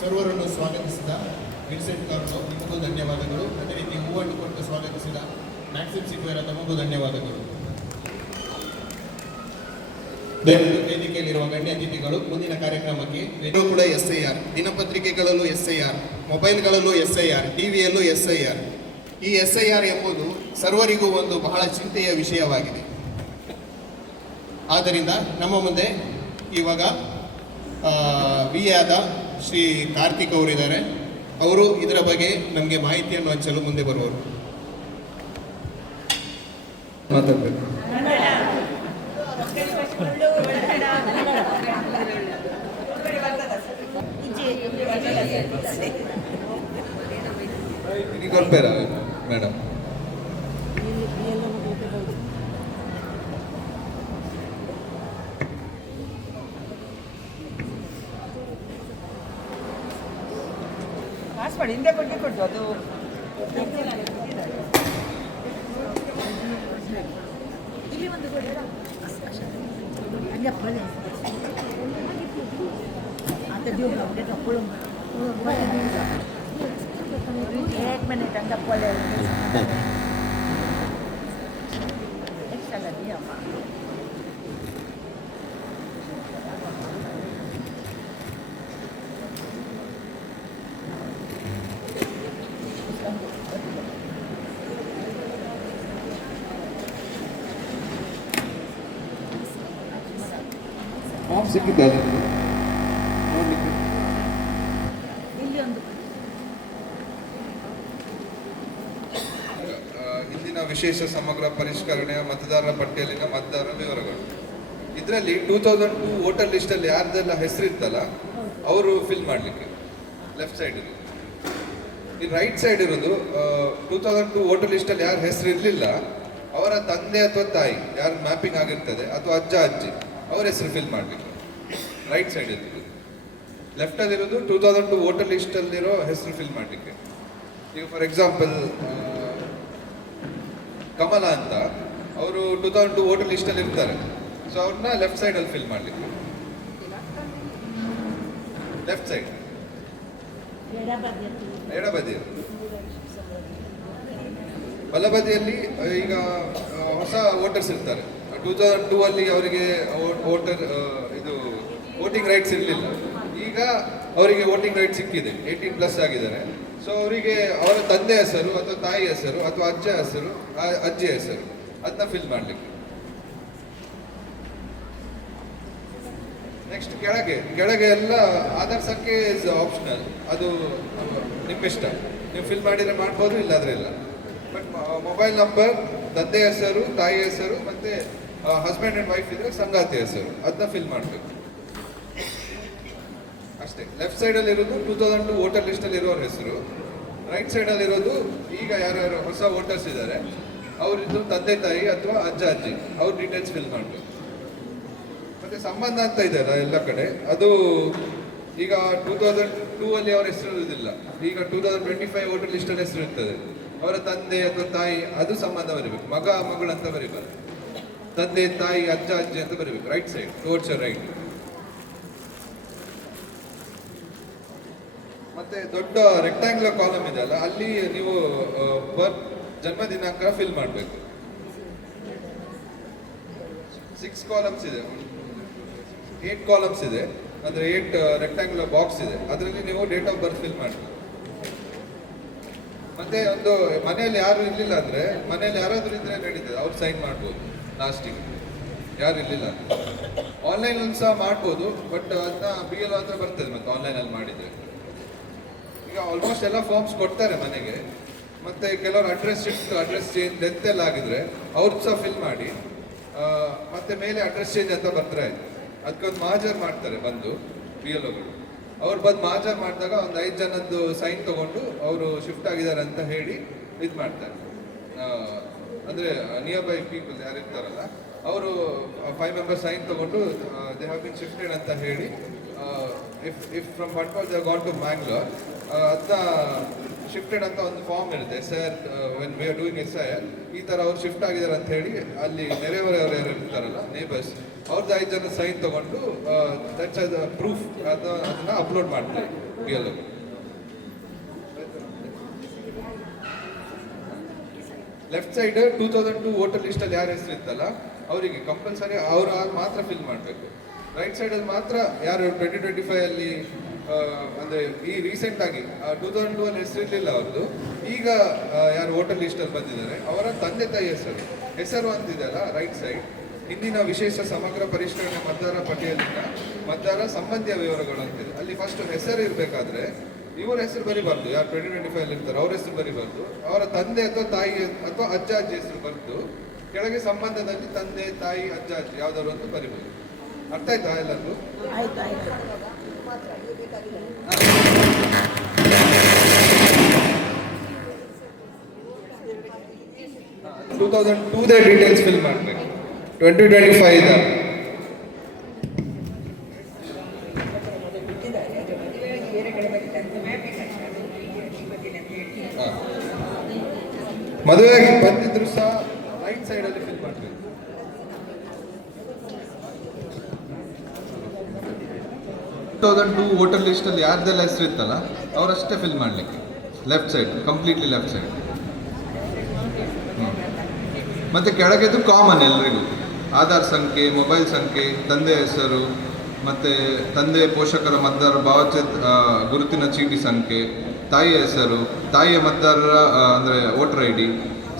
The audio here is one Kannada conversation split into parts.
ಸರ್ವರನ್ನು ಸ್ವಾಗತಿಸಿದ ವಿನ್ಸೆಂಟ್ ಕಾರ್ಲೋ ನಿಮಗೂ ಧನ್ಯವಾದಗಳು. ಅದೇ ರೀತಿ ಹೂವನ್ನು ಕೊಟ್ಟು ಸ್ವಾಗತಿಸಿದ ಮ್ಯಾಕ್ಸಿಮ್ ಸಿಕ್ವೇರ ತಮಗೂ ಧನ್ಯವಾದಗಳು. ವೇದಿಕೆಯಲ್ಲಿರುವ ಗಣ್ಯ ಅತಿಥಿಗಳು ಮುಂದಿನ ಕಾರ್ಯಕ್ರಮಕ್ಕೆ ಇದು ಕೂಡ SIR, ದಿನಪತ್ರಿಕೆಗಳಲ್ಲೂ SIR, ಮೊಬೈಲ್ಗಳಲ್ಲೂ SIR, ಟಿವಿಯಲ್ಲೂ SIR. ಈ SIR ಎಂಬುದು ಸರ್ವರಿಗೂ ಒಂದು ಬಹಳ ಚಿಂತೆಯ ವಿಷಯವಾಗಿದೆ. ಆದ್ದರಿಂದ ನಮ್ಮ ಮುಂದೆ ಇವಾಗ VA ಆದ ಶ್ರೀ ಕಾರ್ತಿಕ್ ಅವರಿದ್ದಾರೆ. ಅವರು ಇದರ ಬಗ್ಗೆ ನಮಗೆ ಮಾಹಿತಿಯನ್ನು ಹಂಚಲು ಮುಂದೆ ಬರುವರು. ಮಾತಾಡಬೇಕು. ಮೇಡಮ್ ಪಾಸ್ವರ್ಡ್ ಹಿಂದೆ ಕೊಟ್ಟು ಅದು ಇಲ್ಲಿ ಒಂದು एक मिनट अंदर बोले ಫಾರ್ಮ್ ಸಿಕ್ಕಿದ್ದಾರೆ. ಹಿಂದಿನ ವಿಶೇಷ ಸಮಗ್ರ ಪರಿಷ್ಕರಣೆಯ ಮತದಾರರ ಪಟ್ಟಿಯಲ್ಲಿನ ಮತದಾರರ ವಿವರಗಳು. ಇದರಲ್ಲಿ 2002 ವೋಟರ್ ಲಿಸ್ಟಲ್ಲಿ ಯಾರ್ದೆಲ್ಲ ಹೆಸರಿತ್ತಲ್ಲ ಅವರು ಫಿಲ್ ಮಾಡಲಿಕ್ಕೆ ಲೆಫ್ಟ್ ಸೈಡ್ ಇರೋದು. ಈ ರೈಟ್ ಸೈಡ್ ಇರೋದು 2002 ವೋಟರ್ ಲಿಸ್ಟಲ್ಲಿ ಯಾರು ಹೆಸರು ಇರಲಿಲ್ಲ ಅವರ ತಂದೆ ಅಥವಾ ತಾಯಿ ಯಾರು ಮ್ಯಾಪಿಂಗ್ ಆಗಿರ್ತದೆ ಅಥವಾ ಅಜ್ಜ ಅಜ್ಜಿ ಅವ್ರ ಹೆಸರು ಫಿಲ್ ಮಾಡಲಿಕ್ಕೆ ರೈಟ್ ಸೈಡ್ ಇರ್ತದೆ. ಲೆಫ್ಟಲ್ಲಿರೋದು 2002 ವೋಟರ್ ಲಿಸ್ಟಲ್ಲಿರೋ ಹೆಸರು ಫಿಲ್ ಮಾಡಲಿಕ್ಕೆ. ಈಗ ಫಾರ್ ಎಕ್ಸಾಂಪಲ್ ಕಮಲ ಅಂತ ಅವರು 2002 ವೋಟರ್ ಲಿಸ್ಟಲ್ಲಿ ಇರ್ತಾರೆ. ಸೊ ಅವ್ರನ್ನ ಲೆಫ್ಟ್ ಸೈಡಲ್ಲಿ ಫಿಲ್ ಮಾಡಲಿಕ್ಕೆ. ಲೆಫ್ಟ್ ಸೈಡ್ ಎಡಬದಿಯಲ್ಲಿ. ಬಲಬದಿಯಲ್ಲಿ ಈಗ ಹೊಸ ವೋಟರ್ಸ್ ಇರ್ತಾರೆ. 2002 ಅಲ್ಲಿ ಅವರಿಗೆ ಇದು ವೋಟಿಂಗ್ ರೈಟ್ಸ್ ಇರಲಿಲ್ಲ. ಈಗ ಅವರಿಗೆ ವೋಟಿಂಗ್ ರೈಟ್ ಸಿಕ್ಕಿದೆ, 18+ ಆಗಿದ್ದಾರೆ. ಸೊ ಅವರಿಗೆ ಅವರ ತಂದೆ ಹೆಸರು ಅಥವಾ ತಾಯಿ ಹೆಸರು ಅಥವಾ ಅಜ್ಜ ಹೆಸರು ಅಜ್ಜಿ ಹೆಸರು ಅದನ್ನ ಫಿಲ್ ಮಾಡಲಿಕ್ಕೆ. ನೆಕ್ಸ್ಟ್ ಕೆಳಗೆ ಎಲ್ಲ ಆಧಾರ್ ಸಂಖ್ಯೆ ಇಸ್ ಆಪ್ಷನಲ್, ಅದು ನಿಮ್ಮಿಷ್ಟ. ನೀವು ಫಿಲ್ ಮಾಡಿದರೆ ಮಾಡ್ಬೋದು, ಇಲ್ಲಾದ್ರೆ ಇಲ್ಲ. ಬಟ್ ಮೊಬೈಲ್ ನಂಬರ್, ತಂದೆ ಹೆಸರು, ತಾಯಿ ಹೆಸರು ಮತ್ತೆ ಹಸ್ಬೆಂಡ್ ಆ್ಯಂಡ್ ವೈಫ್ ಇದ್ರೆ ಸಂಗಾತಿ ಹೆಸರು ಅದನ್ನ ಫಿಲ್ ಮಾಡಬೇಕು ಅಷ್ಟೇ. ಲೆಫ್ಟ್ ಸೈಡಲ್ಲಿ ಇರೋದು 2002 ವೋಟರ್ ಲಿಸ್ಟಲ್ಲಿ ಇರೋರ ಹೆಸರು. ರೈಟ್ ಸೈಡಲ್ಲಿ ಇರೋದು ಈಗ ಯಾರ್ಯಾರು ಹೊಸ ವೋಟರ್ಸ್ ಇದ್ದಾರೆ ಅವರಿದ್ದು ತಂದೆ ತಾಯಿ ಅಥವಾ ಅಜ್ಜ ಅಜ್ಜಿ ಅವ್ರ ಡೀಟೇಲ್ಸ್ ಫಿಲ್ ಮಾಡಬೇಕು. ಮತ್ತೆ ಸಂಬಂಧ ಅಂತ ಇದೆಯಲ್ಲ ಎಲ್ಲ ಕಡೆ, ಅದು ಈಗ 2002 ಅಲ್ಲಿ ಅವರ ಹೆಸರು ಇರುವುದಿಲ್ಲ. ಈಗ 2025 ವೋಟರ್ ಲಿಸ್ಟಲ್ಲಿ ಹೆಸರು ಇರ್ತದೆ. ಅವರ ತಂದೆ ಅಥವಾ ತಾಯಿ ಅದು ಸಂಬಂಧ ಬರೀಬೇಕು. ಮಗ ಮಗಳು ಅಂತ ಬರೀಬಾರ್ದು, ತಂದೆ ತಾಯಿ ಅಜ್ಜ ಅಜ್ಜಿ ಅಂತ ಬರೀಬೇಕು. Right side towards your right. ಮತ್ತೆ ದೊಡ್ಡ ರೆಕ್ಟಾಂಗ್ಯುಲರ್ ಕಾಲಮ್ ಇದೆ ಅಲ್ಲ, ಅಲ್ಲಿ ನೀವು ಜನ್ಮ ದಿನಾಂಕ ಫಿಲ್ ಮಾಡಬೇಕು. 6 ಕಾಲಮ್ಸ್ ಇದೆ, 8 ಕಾಲಮ್ಸ್ ಇದೆ, ಅಂದ್ರೆ 8 ರೆಕ್ಟಾಂಗ್ಯುಲರ್ ಬಾಕ್ಸ್ ಇದೆ. ಅದರಲ್ಲಿ ನೀವು ಡೇಟ್ ಆಫ್ ಬರ್ತ್ ಫಿಲ್ ಮಾಡಬೇಕು. ಮತ್ತೆ ಒಂದು ಮನೆಯಲ್ಲಿ ಯಾರು ಇರ್ಲಿಲ್ಲ ಅಂದ್ರೆ, ಮನೆಯಲ್ಲಿ ಯಾರಾದ್ರೂ ಇದ್ರೆ ನಡೀತದೆ, ಅವ್ರು ಸೈನ್ ಮಾಡ್ಬೋದು ಲಾಸ್ಟಿಗೆ. ಯಾರು ಇರ್ಲಿಲ್ಲ ಆನ್ಲೈನ್ ಅಲ್ಲಿ ಸಹ ಮಾಡ್ಬೋದು, ಬಟ್ ಅದನ್ನ BLO ಹತ್ರ ಬರ್ತದೆ ಮತ್ತೆ ಆನ್ಲೈನ್ ಅಲ್ಲಿ ಮಾಡಿದ್ರೆ. ಈಗ ಆಲ್ಮೋಸ್ಟ್ ಎಲ್ಲ ಫಾರ್ಮ್ಸ್ ಕೊಡ್ತಾರೆ ಮನೆಗೆ. ಮತ್ತೆ ಕೆಲವರು address shift, address change, death ಎಲ್ಲ ಆಗಿದ್ರೆ ಅವ್ರದ್ದು ಸಹ ಫಿಲ್ ಮಾಡಿ. ಮತ್ತೆ ಮೇಲೆ ಅಡ್ರೆಸ್ ಚೇಂಜ್ ಅಂತ ಬರ್ತಾರೆ. ಅದಕ್ಕೊಂದು ಮಹಾಜರ್ ಮಾಡ್ತಾರೆ ಬಂದು BLOಗಳು. ಅವ್ರು ಬಂದು ಮಹಾಜರ್ ಮಾಡಿದಾಗ ಒಂದು 5 ಜನದ್ದು ಸೈನ್ ತಗೊಂಡು ಅವರು ಶಿಫ್ಟ್ ಆಗಿದ್ದಾರೆ ಅಂತ ಹೇಳಿ ಇದು ಮಾಡ್ತಾರೆ. ಅಂದ್ರೆ ನಿಯರ್ ಬೈ ಪೀಪಲ್ ಯಾರು ಇರ್ತಾರಲ್ಲ ಅವರು 5 ಮೆಂಬರ್ಸ್ ಸೈನ್ ತಗೊಂಡು ದೇ ಹ್ಯಾವ್ ಬಿನ್ ಶಿಫ್ಟೆಡ್ ಅಂತ ಹೇಳಿ, if from Bantwal they gone to Mangalore, ಅದನ್ನ ಶಿಫ್ಟೆಡ್ ಅಂತ ಒಂದು ಫಾರ್ಮ್ ಇರುತ್ತೆ SIR when we are doing SIR ಈ ಥರ ಅವ್ರು ಶಿಫ್ಟ್ ಆಗಿದ್ದಾರೆ ಅಂತ ಹೇಳಿ ಅಲ್ಲಿ ನೆರೆಹೊರೆಯವರು ಯಾರು ಇರ್ತಾರಲ್ಲ ನೇಬರ್ಸ್ ಅವ್ರದ್ದು 5 ಜನ ಸೈನ್ ತಗೊಂಡು ದಟ್ಸ್ ಅದ ಪ್ರೂಫ್ ಅದನ್ನ ಅಪ್ಲೋಡ್ ಮಾಡ್ತಾರೆ BLO. ಲೆಫ್ಟ್ ಸೈಡ್ 2002 ವೋಟರ್ ಲಿಸ್ಟಲ್ಲಿ ಯಾರ ಹೆಸರು ಇತ್ತಲ್ಲ ಅವರಿಗೆ ಕಂಪಲ್ಸರಿ ಅವ್ರು ಮಾತ್ರ ಫಿಲ್ ಮಾಡಬೇಕು. ರೈಟ್ ಸೈಡಲ್ಲಿ ಮಾತ್ರ ಯಾರು 2025 ಅಲ್ಲಿ ಅಂದರೆ ಈ ರೀಸೆಂಟ್ ಆಗಿ 2002 ಅಲ್ಲಿ ಹೆಸರಿರಲಿಲ್ಲ ಅವ್ರದ್ದು, ಈಗ ಯಾರು ವೋಟರ್ ಲಿಸ್ಟಲ್ಲಿ ಬಂದಿದ್ದಾರೆ ಅವರ ತಂದೆ ತಾಯಿ ಹೆಸರು ಅಂತಿದೆಯಲ್ಲ ರೈಟ್ ಸೈಡ್, ಇಂದಿನ ವಿಶೇಷ ಸಮಗ್ರ ಪರಿಷ್ಕರಣೆ ಮತದಾರ ಪಟ್ಟಿಯಲ್ಲಿನ ಮತದಾರ ಸಂಬಂಧಿಯ ವಿವರಗಳು ಅಂತಿದೆ. ಅಲ್ಲಿ ಫಸ್ಟ್ ಹೆಸರು ಇರಬೇಕಾದ್ರೆ ಇವರ ಹೆಸರು ಬರಿಬಾರ್ದು, ಯಾರು 2025 ಅಲ್ಲಿ ಇರ್ತಾರೆ ಅವ್ರ ಹೆಸರು ಬರಿಬಾರ್ದು, ಅವರ ತಂದೆ ಅಥವಾ ತಾಯಿ ಅಥವಾ ಅಜ್ಜ ಅಜ್ಜಿ ಹೆಸರು ಬರೆದು ಕೆಳಗೆ ಸಂಬಂಧದಲ್ಲಿ ತಂದೆ ತಾಯಿ ಅಜ್ಜ ಅಜ್ಜಿ ಯಾವ್ದಾದ್ರು ಒಂದು ಬರಿಬೋದು. ಅರ್ಥ ಆಯ್ತಾ ಎಲ್ಲರಿಗೂ? ಆಯ್ತು ಆಯ್ತು 2002 ಡೀಟೇಲ್ಸ್ ಫಿಲ್ ಮಾಡಬೇಕು. 2025 ಮದುವೆಗೆ ಬಂದಿದ್ರು ಸಹ ರೈಟ್ ಸೈಡ್ ಅಲ್ಲಿ ಫಿಲ್ ಮಾಡಬೇಕು. 2002 ವೋಟರ್ ಲಿಸ್ಟ್ ಅಲ್ಲಿ ಯಾರ್ದೆಲ್ಲ ಹೆಸರು ಇತ್ತಲ್ಲ ಅವರಷ್ಟೇ ಫಿಲ್ ಮಾಡಲಿಕ್ಕೆ, left side completely left side. ಮತ್ತೆ ಕೆಳಗೆದು ಕಾಮನ್ ಎಲ್ರಿಗೂ ಆಧಾರ್ ಸಂಖ್ಯೆ, ಮೊಬೈಲ್ ಸಂಖ್ಯೆ, ತಂದೆ ಹೆಸರು, ಮತ್ತು ತಂದೆ ಪೋಷಕರ ಮತದಾರರ ಗುರುತಿನ ಚೀಟಿ ಸಂಖ್ಯೆ, ತಾಯಿಯ ಹೆಸರು, ತಾಯಿಯ ಮತದಾರರ ಅಂದರೆ ವೋಟರ್ ID,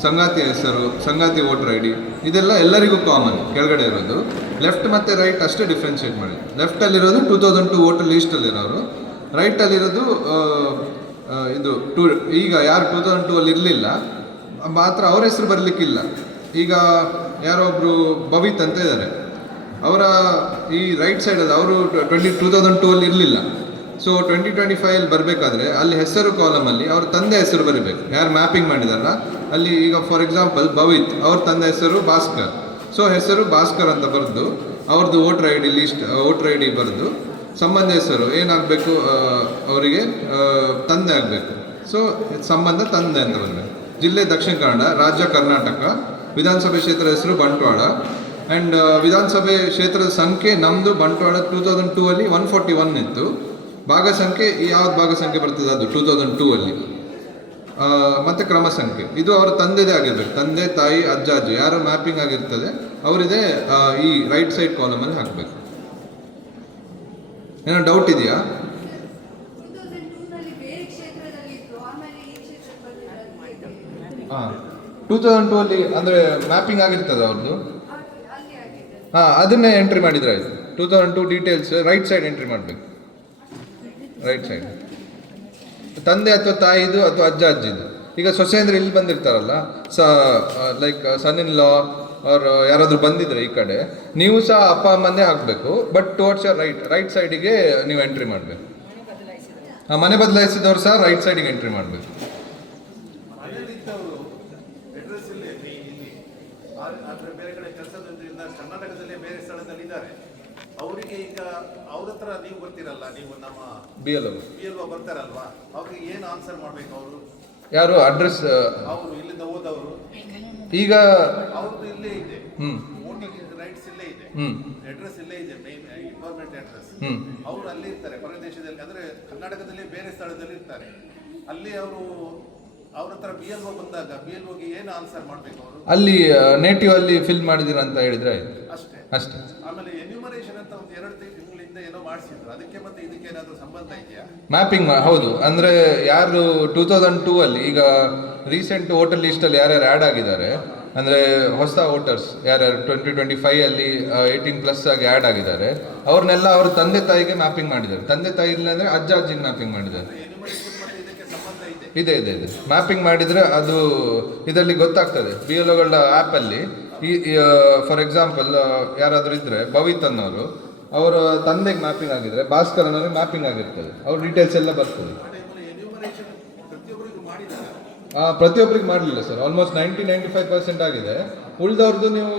ಸಂಗಾತಿಯ ಹೆಸರು, ಸಂಗಾತಿ ವೋಟರ್ ID, ಇದೆಲ್ಲ ಎಲ್ಲರಿಗೂ ಕಾಮನ್ ಕೆಳಗಡೆ ಇರೋದು. ಲೆಫ್ಟ್ ಮತ್ತು ರೈಟ್ ಅಷ್ಟೇ ಡಿಫ್ರೆನ್ಷಿಯೇಟ್ ಮಾಡಿ. ಲೆಫ್ಟಲ್ಲಿರೋದು 2002 ವೋಟರ್ ಲೀಸ್ಟಲ್ಲಿರೋರು, ರೈಟಲ್ಲಿರೋದು ಇದು ಈಗ ಯಾರು 2002 ಅಲ್ಲಿ ಇರಲಿಲ್ಲ ಮಾತ್ರ ಅವ್ರ ಹೆಸರು ಬರಲಿಕ್ಕಿಲ್ಲ. ಈಗ ಯಾರೊಬ್ಬರು ಭವಿತ್ ಅಂತ ಇದ್ದಾರೆ, ಅವರ ಈ ರೈಟ್ ಸೈಡಲ್ಲಿ ಅವರು 2002 ಅಲ್ಲಿ ಇರಲಿಲ್ಲ. ಸೊ 2025 ಅಲ್ಲಿ ಬರಬೇಕಾದ್ರೆ ಅಲ್ಲಿ ಹೆಸರು ಕಾಲಮಲ್ಲಿ ಅವ್ರ ತಂದೆ ಹೆಸರು ಬರೀಬೇಕು, ಯಾರು ಮ್ಯಾಪಿಂಗ್ ಮಾಡಿದಾರಲ್ಲ ಅಲ್ಲಿ. ಈಗ ಫಾರ್ ಎಕ್ಸಾಂಪಲ್ ಭವಿತ್ ಅವ್ರ ತಂದೆ ಹೆಸರು ಭಾಸ್ಕರ್, ಸೊ ಹೆಸರು ಭಾಸ್ಕರ್ ಅಂತ ಬರೆದು ಅವ್ರದ್ದು voter ID list voter ID ಬರೆದು ಸಂಬಂಧ ಹೆಸರು ಏನಾಗಬೇಕು ಅವರಿಗೆ ತಂದೆ ಆಗಬೇಕು. ಸೊ ಸಂಬಂಧ ತಂದೆ ಅಂತ ಬರಬೇಕು. ಜಿಲ್ಲೆ ದಕ್ಷಿಣ ಕನ್ನಡ, ರಾಜ್ಯ ಕರ್ನಾಟಕ, ವಿಧಾನಸಭೆ ಕ್ಷೇತ್ರದ ಹೆಸರು ಬಂಟ್ವಾಳ, ಆ್ಯಂಡ್ ವಿಧಾನಸಭೆ ಕ್ಷೇತ್ರದ ಸಂಖ್ಯೆ ನಮ್ಮದು ಬಂಟ್ವಾಳ 2002 ಅಲ್ಲಿ 141 ಇತ್ತು. ಭಾಗ ಸಂಖ್ಯೆ ಯಾವ್ದು ಭಾಗ ಸಂಖ್ಯೆ ಬರ್ತದೆ ಅದು 2002 ಅಲ್ಲಿ, ಮತ್ತು ಕ್ರಮ ಸಂಖ್ಯೆ ಇದು ಅವರ ತಂದೆದೇ ಆಗಿರ್ಬೇಕು. ತಂದೆ ತಾಯಿ ಅಜ್ಜ ಅಜ್ಜಿ ಯಾರು ಮ್ಯಾಪಿಂಗ್ ಆಗಿರ್ತದೆ ಅವರಿದೆ ಈ ರೈಟ್ ಸೈಡ್ ಕಾಲಮಲ್ಲಿ ಹಾಕಬೇಕು. ಏನೋ ಡೌಟ್ ಇದೆಯಾ? 2002 ಅಲ್ಲಿ ಅಂದರೆ ಮ್ಯಾಪಿಂಗ್ ಆಗಿರ್ತದೆ ಅವ್ರದ್ದು. ಅದನ್ನೇ ಎಂಟ್ರಿ ಮಾಡಿದ್ರೆ ಆಯಿತು. 2002 ಡೀಟೇಲ್ಸ್ ರೈಟ್ ಸೈಡ್ ಎಂಟ್ರಿ ಮಾಡಬೇಕು. ರೈಟ್ ಸೈಡ್ ತಂದೆ ಅಥವಾ ತಾಯಿದು ಅಥವಾ ಅಜ್ಜ ಅಜ್ಜಿದು. ಈಗ ಸೊಸೆ ಅಂದರೆ ಇಲ್ಲಿ ಬಂದಿರ್ತಾರಲ್ಲ, ಲೈಕ್ ಸನ್ ಇನ್ ಲಾ ಅವ್ರು ಯಾರಾದರೂ ಬಂದಿದ್ರೆ ಈ ಕಡೆ, ನೀವು ಸಹ ಅಪ್ಪ ಅಮ್ಮಂದೇ ಹಾಕಬೇಕು. ಬಟ್ ಟುವರ್ಡ್ಸ್ ರೈಟ್ ಸೈಡಿಗೆ ನೀವು ಎಂಟ್ರಿ ಮಾಡಬೇಕು. ಮನೆ ಬದಲಾಯಿಸಿದವರು ಸಹ ರೈಟ್ ಸೈಡಿಗೆ ಎಂಟ್ರಿ ಮಾಡಬೇಕು. ಬೇರೆ ಕಡೆ ಕೆಲಸದಿಂದ ಕರ್ನಾಟಕದಲ್ಲೇ ಬೇರೆ ಸ್ಥಳದಲ್ಲಿ ಇದ್ದಾರೆ. ಅವರಿಗೆ ಈಗ ಅವ್ರ ಹತ್ರ ನೀವು ಬರ್ತೀರಲ್ಲ, ನೀವು ನಮ್ಮ BLO ಬರ್ತಾರಲ್ವಾ, ಅವ್ರಿಗೆ ಏನು ಆನ್ಸರ್ ಮಾಡ್ಬೇಕು? ಅವರು ಯಾರು ಅಡ್ರೆಸ್ ಅವರು ಇಲ್ಲಿಂದ ಹೋದವರು ಈಗ ಅವ್ರದ್ದು ಇಲ್ಲೇ ಇದೆ, ವೋಟಿಂಗ್ ರೈಟ್ಸ್ ಇಲ್ಲೇ ಇದೆ, ಅಡ್ರೆಸ್ ಇಲ್ಲೇ ಇದೆ, ಮೇನ್ ಗವರ್ಮೆಂಟ್ ಅಡ್ರೆಸ್. ಅವರು ಅಲ್ಲಿ ಇರ್ತಾರೆ ಪರದೇಶದಲ್ಲಿ, ಅಂದ್ರೆ ಕರ್ನಾಟಕದಲ್ಲಿ ಬೇರೆ ಸ್ಥಳದಲ್ಲಿ ಇರ್ತಾರೆ. ಅಲ್ಲಿ ಅವರು ಅವ್ರ ಹತ್ರ BLO ಬಂದಾಗ BLOಗೆ ಏನು ಆನ್ಸರ್ ಮಾಡ್ಬೇಕು? ಅವರು ಅಲ್ಲಿ ನೇಟಿವ್ ಅಲ್ಲಿ ಫಿಲ್ ಮಾಡಿದಿರ ಅಂತ ಹೇಳಿದ್ರೆ ಅಷ್ಟೇ. ಆಮೇಲೆ ಎನ್ಯೂಮರೇಷನ್ ಅಂತ ಒಂದು 2 ತಿಂಗಳಿಂದ ಏನೋ ಮಾಡಿಸಿದ್ರು, ಅದಕ್ಕೆ ಮತ್ತೆ ಇದಕ್ಕೆ ಏನಾದರೂ ಸಂಬಂಧ ಇದೆಯಾ? ಮ್ಯಾಪಿಂಗ್ ಹೌದು. ಅಂದ್ರೆ ಯಾರು 2002 ಅಲ್ಲಿ ಈಗ ರೀಸೆಂಟ್ ವೋಟರ್ ಲಿಸ್ಟ್ ಅಲ್ಲಿ ಯಾರ್ಯಾರು ಆ್ಯಡ್ ಆಗಿದ್ದಾರೆ, ಅಂದ್ರೆ ಹೊಸ ವೋಟರ್ಸ್ ಯಾರ್ಯಾರು 2025 ಅಲ್ಲಿ 18+ ಆಗಿ ಆ್ಯಡ್ ಆಗಿದ್ದಾರೆ, ಅವ್ರನ್ನೆಲ್ಲ ಅವ್ರ ತಂದೆ ತಾಯಿಗೆ ಮ್ಯಾಪಿಂಗ್ ಮಾಡಿದ್ದಾರೆ. ತಂದೆ ತಾಯಿ ಇಲ್ಲ ಅಂದ್ರೆ ಅಜ್ಜ ಅಜ್ಜಿಗೆ ಮ್ಯಾಪಿಂಗ್ ಮಾಡಿದ್ದಾರೆ. ಇದೆ ಮ್ಯಾಪಿಂಗ್ ಮಾಡಿದರೆ ಅದು ಇದರಲ್ಲಿ ಗೊತ್ತಾಗ್ತದೆ. BLOಗಳ ಆ್ಯಪಲ್ಲಿ ಫಾರ್ ಎಕ್ಸಾಂಪಲ್ ಯಾರಾದರೂ ಇದ್ದರೆ ಭವಿತ್ ಅನ್ನೋರು ಅವರ ತಂದೆಗೆ ಮ್ಯಾಪಿಂಗ್ ಆಗಿದ್ರೆ ಭಾಸ್ಕರ್ ಅನ್ನೋರಿಗೆ ಮ್ಯಾಪಿಂಗ್ ಆಗಿರ್ತದೆ, ಅವ್ರ ಡೀಟೇಲ್ಸ್ ಎಲ್ಲ ಬರ್ತದೆ. ಪ್ರತಿಯೊಬ್ಬರಿಗೆ ಮಾಡಲಿಲ್ಲ ಸರ್, ಆಲ್ಮೋಸ್ಟ್ 90-95% ಆಗಿದೆ. ಉಳಿದವ್ರದ್ದು ನೀವು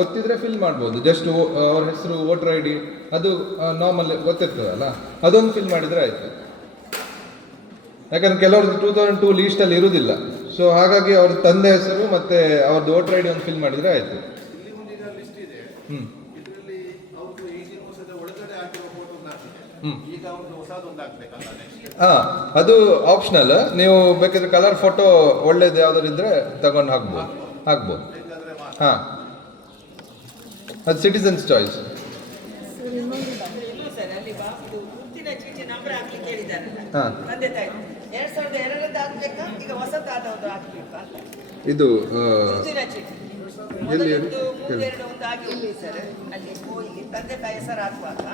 ಗೊತ್ತಿದ್ರೆ ಫಿಲ್ ಮಾಡ್ಬೋದು. ಜಸ್ಟ್ ಅವ್ರ ಹೆಸರು ವೋಟರ್ ID ಅದು ನಾರ್ಮಲ್ ಗೊತ್ತಿರ್ತದಲ್ಲ, ಅದೊಂದು ಫಿಲ್ ಮಾಡಿದರೆ ಆಯಿತು. ಯಾಕಂದ್ರೆ ಕೆಲವ್ರದ್ದು 2002 ಲೀಸ್ಟಲ್ಲಿ ಇರುವುದಿಲ್ಲ. ಸೊ ಹಾಗಾಗಿ ಅವ್ರ ತಂದೆ ಹೆಸರು ಮತ್ತೆ ಅವ್ರದ್ದು ವೋಟರ್ ಐ ಡಿ ಒಂದು ಫಿಲ್ ಮಾಡಿದರೆ ಆಯಿತು. ಇಲ್ಲಿ ಒಂದು ಈಗ ಲಿಸ್ಟ್ ಇದೆ. ಇದರಲ್ಲಿ ಅವ್ರದ್ದು 18 ವರ್ಷದ ಒಳಗಡೆ ಆಗಿರೋ ಫೋಟೋ ಒಂದು ಹಾಕಿದೆ. ಈಗ ಅವ್ರದ್ದು ಹೊಸದೊಂದು ಹಾಕ್ಬೇಕಲ್ಲ ನೆಕ್ಸ್ಟ್. ಹಾಂ, ಅದು ಆಪ್ಷನಲ್. ನೀವು ಬೇಕಾದ್ರೆ ಕಲರ್ ಫೋಟೋ ಒಳ್ಳೇದು ಯಾವ್ದಾದ್ರು ಇದ್ರೆ ತಗೊಂಡು ಹಾಕ್ಬೋದು. ಬೇಕಾದ್ರೆ ಮಾತ್ರ. ಹಾಂ, ಅದು ಸಿಟಿಸನ್ಸ್ ಚಾಯ್ಸ್. ಇಲ್ಲ ಸರ್, ಅಲ್ಲಿ ಇದು ಗುರುತಿನ ಚೀಟಿ ನಂಬರ್ ಹಾಕ್ಲಿಕ್ಕೆ ಹೇಳಿದ್ದಾರೆ ಹಾಂ, ತಂದೆ ತಾಯಿ 2002 ಹಾಕ್ಬೇಕಾ ಈಗ ಹೊಸತಾದವ್ರು ಹಾಕ್ಬೇಕಾ ಇದು ಗುರುತಿನ ಚೀಟಿ ಎಲ್ಲಿ ಮೊದಲಿದ್ದು 32 ಒಂದು ಆಗಿ ಉಂಟು ಸರ್. ಅಲ್ಲಿ ಹೋಗಿ ತಂದೆ ತಾಯಿ ಹೆಸರು ಹಾಕುವಾಗ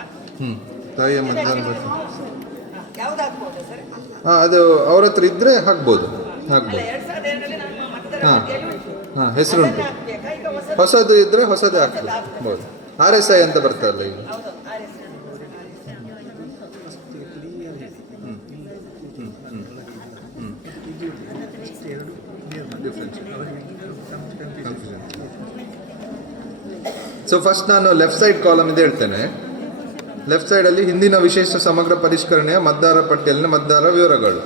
ತಾಯಿಯ ಗುರುತಿನ ಮತದಾನ ಚೀಟಿ, ಬಗ್ಗೆ ಯಾವ್ದು ಹಾಕ್ಬೋದು ಸರ್? ಹಾಂ, ಅದು ಅವ್ರ ಹತ್ರ ಇದ್ರೆ ಹಾಕ್ಬೋದು. ಅಲ್ಲ 2002 ನಮ್ಮ ಮತದಾರ ಹಾಂ. ಪಟ್ಟಿಯಲ್ಲಿ ಉಂಟು. ಹಾಂ, ಹೆಸರುಂಟು. ಅದನ್ನ ಹಾಕ್ಬೇಕಾ ಈಗ ಹೊಸದು ಇದ್ರೆ ಹೊಸದೇ ಹಾಕ್ಬೋದು. RSI ಅಂತ ಬರ್ತಾರಲ್ಲ ಈಗ. ಹೌದು ಸೊ ಫಸ್ಟ್ ನಾನು ಲೆಫ್ಟ್ ಸೈಡ್ ಕಾಲಮ್ ಇದೆ ಹೇಳ್ತೇನೆ. ಲೆಫ್ಟ್ ಸೈಡಲ್ಲಿ ಹಿಂದಿನ ವಿಶೇಷ ಸಮಗ್ರ ಪರಿಷ್ಕರಣೆಯ ಮತದಾರರ ಪಟ್ಟಿಯಲ್ಲಿನ ಮತದಾರರ ವಿವರಗಳು,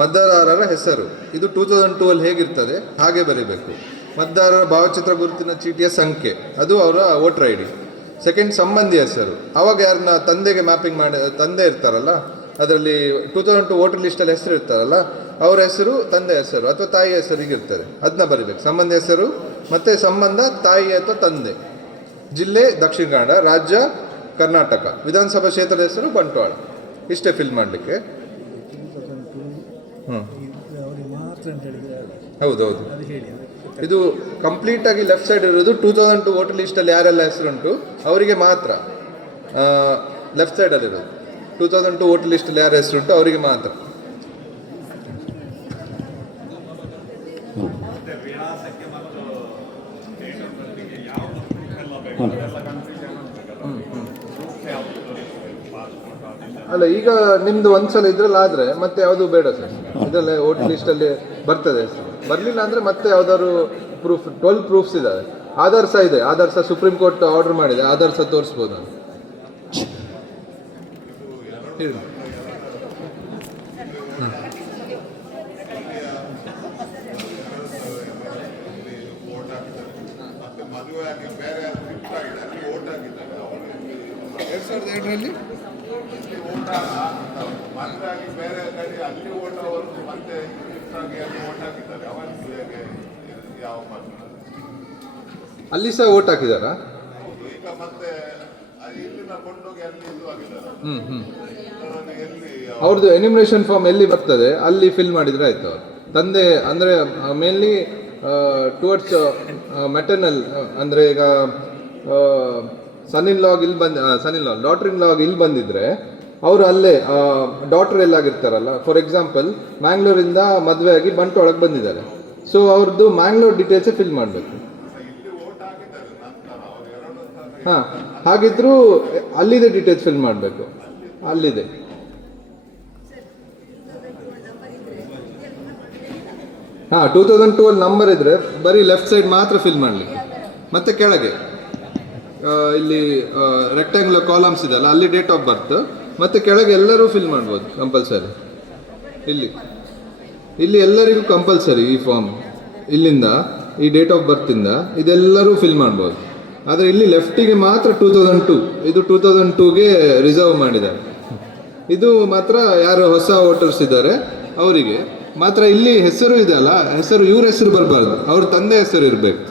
ಮತದಾರರ ಹೆಸರು, ಇದು 2002 ಅಲ್ಲಿ ಹೇಗಿರ್ತದೆ ಹಾಗೆ ಬರೀಬೇಕು. ಮತದಾರರ ಭಾವಚಿತ್ರ ಗುರುತಿನ ಚೀಟಿಯ ಸಂಖ್ಯೆ, ಅದು ಅವರ ವೋಟರ್ ಐ ಡಿ. ಸೆಕೆಂಡ್, ಸಂಬಂಧಿ ಹೆಸರು, ಅವಾಗ ಯಾರನ್ನ ತಂದೆಗೆ ಮ್ಯಾಪಿಂಗ್ ಮಾಡಿ ತಂದೆ ಇರ್ತಾರಲ್ಲ, ಅದರಲ್ಲಿ 2002 ವೋಟರ್ ಲಿಸ್ಟಲ್ಲಿ ಹೆಸರು ಇರ್ತಾರಲ್ಲ, ಅವರ ಹೆಸರು ತಂದೆ ಹೆಸರು ಅಥವಾ ತಾಯಿಯ ಹೆಸರಿಗೆ ಇರ್ತದೆ, ಅದನ್ನ ಬರೀಬೇಕು. ಸಂಬಂಧಿ ಹೆಸರು ಮತ್ತು ಸಂಬಂಧ ತಾಯಿ ಅಥವಾ ತಂದೆ. ಜಿಲ್ಲೆ ದಕ್ಷಿಣ ಕನ್ನಡ, ರಾಜ್ಯ ಕರ್ನಾಟಕ, ವಿಧಾನಸಭಾ ಕ್ಷೇತ್ರದ ಹೆಸರು ಬಂಟ್ವಾಳ. ಇಷ್ಟೇ ಫಿಲ್ ಮಾಡಲಿಕ್ಕೆ. ಹೌದೌದು, ಇದು ಕಂಪ್ಲೀಟ್ ಆಗಿ ಲೆಫ್ಟ್ ಸೈಡ್ ಇರೋದು 2002 ವೋಟರ್ ಲಿಸ್ಟಲ್ಲಿ ಯಾರೆಲ್ಲ ಹೆಸರುಂಟು ಅವರಿಗೆ ಮಾತ್ರ ಲೆಫ್ಟ್ ಸೈಡಲ್ಲಿರೋದು. 2002 ವೋಟರ್ ಲಿಸ್ಟಲ್ಲಿ ಯಾರ ಹೆಸರುಂಟು ಅವರಿಗೆ ಮಾತ್ರ. ಅಲ್ಲ, ಈಗ ನಿಮ್ದು ಒಂದ್ಸಲ ಇದ್ರಲ್ಲಿ ಆದ್ರೆ ಮತ್ತೆ ಯಾವುದು ಬೇಡ ಸರ್. ಇದರಲ್ಲೇ ವೋಟರ್ ಲಿಸ್ಟಲ್ಲಿ ಬರ್ತದೆ ಹೆಸರು. ಬರಲಿಲ್ಲ ಅಂದ್ರೆ ಮತ್ತೆ ಯಾವ್ದಾದ್ರು ಪ್ರೂಫ್, 12 ಪ್ರೂಫ್ಸ್ ಇದಾವೆ. ಆಧಾರ್ ಸಹ ಇದೆ, ಆಧಾರ್ ಸಹ ಸುಪ್ರೀಂ ಕೋರ್ಟ್ ಆರ್ಡರ್ ಮಾಡಿದೆ, ಆಧಾರ್ ಸಹ ತೋರಿಸ್ಬೋದು ನಾನು. ಹೇಳಿ. ರಲ್ಲಿ ಮನೆಯಾಗಿ ಬೇರೆ ಕಡೆ ಅಲ್ಲಿ ಓಟ್ ಅವರು ಮತ್ತೆ ಆಗಿ ಅಲ್ಲಿ ಓಟ್ ಹಾಕಿದ್ದಾರೆ. ಅವರಿಗೆ ಯಾವ ಅಲ್ಲಿ ಸಹ ಓಟ್ ಹಾಕಿದಾರಾ? ಹೌದು. ಈಗ ಮತ್ತೆ ಇಲ್ಲಿನ ಕೊಂಡೋಗಿ ಅಲ್ಲಿ ಇದು ಆಗಿದ್ದಾರೆ. ಎಲ್ಲಿ ಅವ್ರದ್ದು ಎನಿಮಿನೇಷನ್ ಫಾರ್ಮ್ ಎಲ್ಲಿ ಬರ್ತದೆ ಅಲ್ಲಿ ಫಿಲ್ ಮಾಡಿದ್ರೆ ಆಯ್ತು. ಅವ್ರು ತಂದೆ ಅಂದರೆ ಮೇನ್ಲಿ ಟುವರ್ಡ್ಸ್ ಮೆಟರ್ನಲ್, ಅಂದರೆ ಈಗ ಸನ್ ಇನ್ ಲಾಗ್ ಇಲ್ಲಿ ಡಾಟರ್ ಇನ್ ಲಾಗ್ ಇಲ್ಲಿ ಬಂದಿದ್ರೆ ಅವರು ಅಲ್ಲೇ ಡಾಟರ್ ಎಲ್ಲಾಗಿರ್ತಾರಲ್ಲ, ಫಾರ್ ಎಕ್ಸಾಂಪಲ್ ಮ್ಯಾಂಗ್ಳೂರಿಂದ ಮದುವೆ ಆಗಿ ಬಂಟ್ವಾಳಕ್ಕೆ ಬಂದಿದ್ದಾರೆ, ಸೊ ಅವ್ರದ್ದು ಮ್ಯಾಂಗ್ಳೂರ್ ಡೀಟೇಲ್ಸೇ ಫಿಲ್ ಮಾಡಬೇಕು. ಹಾಂ, ಹಾಗಿದ್ರೂ ಅಲ್ಲಿದೆ ಡೀಟೇಲ್ಸ್ ಫಿಲ್ ಮಾಡಬೇಕು, ಅಲ್ಲಿದೆ. ಹಾಂ, 2002 ಅಲ್ಲಿ ನಂಬರ್ ಇದ್ರೆ ಬರೀ ಲೆಫ್ಟ್ ಸೈಡ್ ಮಾತ್ರ ಫಿಲ್ ಮಾಡಲಿ. ಮತ್ತೆ ಕೆಳಗೆ ಇಲ್ಲಿ ರೆಕ್ಟ್ಯಾಂಗ್ಯುಲರ್ ಕಾಲಮ್ಸ್ ಇದೆಲ್ಲ, ಅಲ್ಲಿ ಡೇಟ್ ಆಫ್ ಬರ್ತ್, ಮತ್ತೆ ಕೆಳಗೆ ಎಲ್ಲರೂ ಫಿಲ್ ಮಾಡ್ಬೋದು ಕಂಪಲ್ಸರಿ. ಇಲ್ಲಿ ಎಲ್ಲರಿಗೂ ಕಂಪಲ್ಸರಿ ಈ ಫಾರ್ಮ್, ಇಲ್ಲಿಂದ ಈ ಡೇಟ್ ಆಫ್ ಬರ್ತಿಂದ ಇದೆಲ್ಲರೂ ಫಿಲ್ ಮಾಡ್ಬೋದು. ಆದರೆ ಇಲ್ಲಿ ಲೆಫ್ಟಿಗೆ ಮಾತ್ರ 2002, ಇದು 2002ಗೆ ರಿಸರ್ವ್ ಮಾಡಿದ್ದಾರೆ. ಇದು ಮಾತ್ರ ಯಾರು ಹೊಸ ವೋಟರ್ಸ್ ಇದ್ದಾರೆ ಅವರಿಗೆ ಮಾತ್ರ. ಇಲ್ಲಿ ಹೆಸರು ಇದೆ ಅಲ್ಲ, ಹೆಸರು ಇವ್ರ ಹೆಸರು ಬರಬಾರ್ದು, ಅವ್ರ ತಂದೆ ಹೆಸರು ಇರಬೇಕು.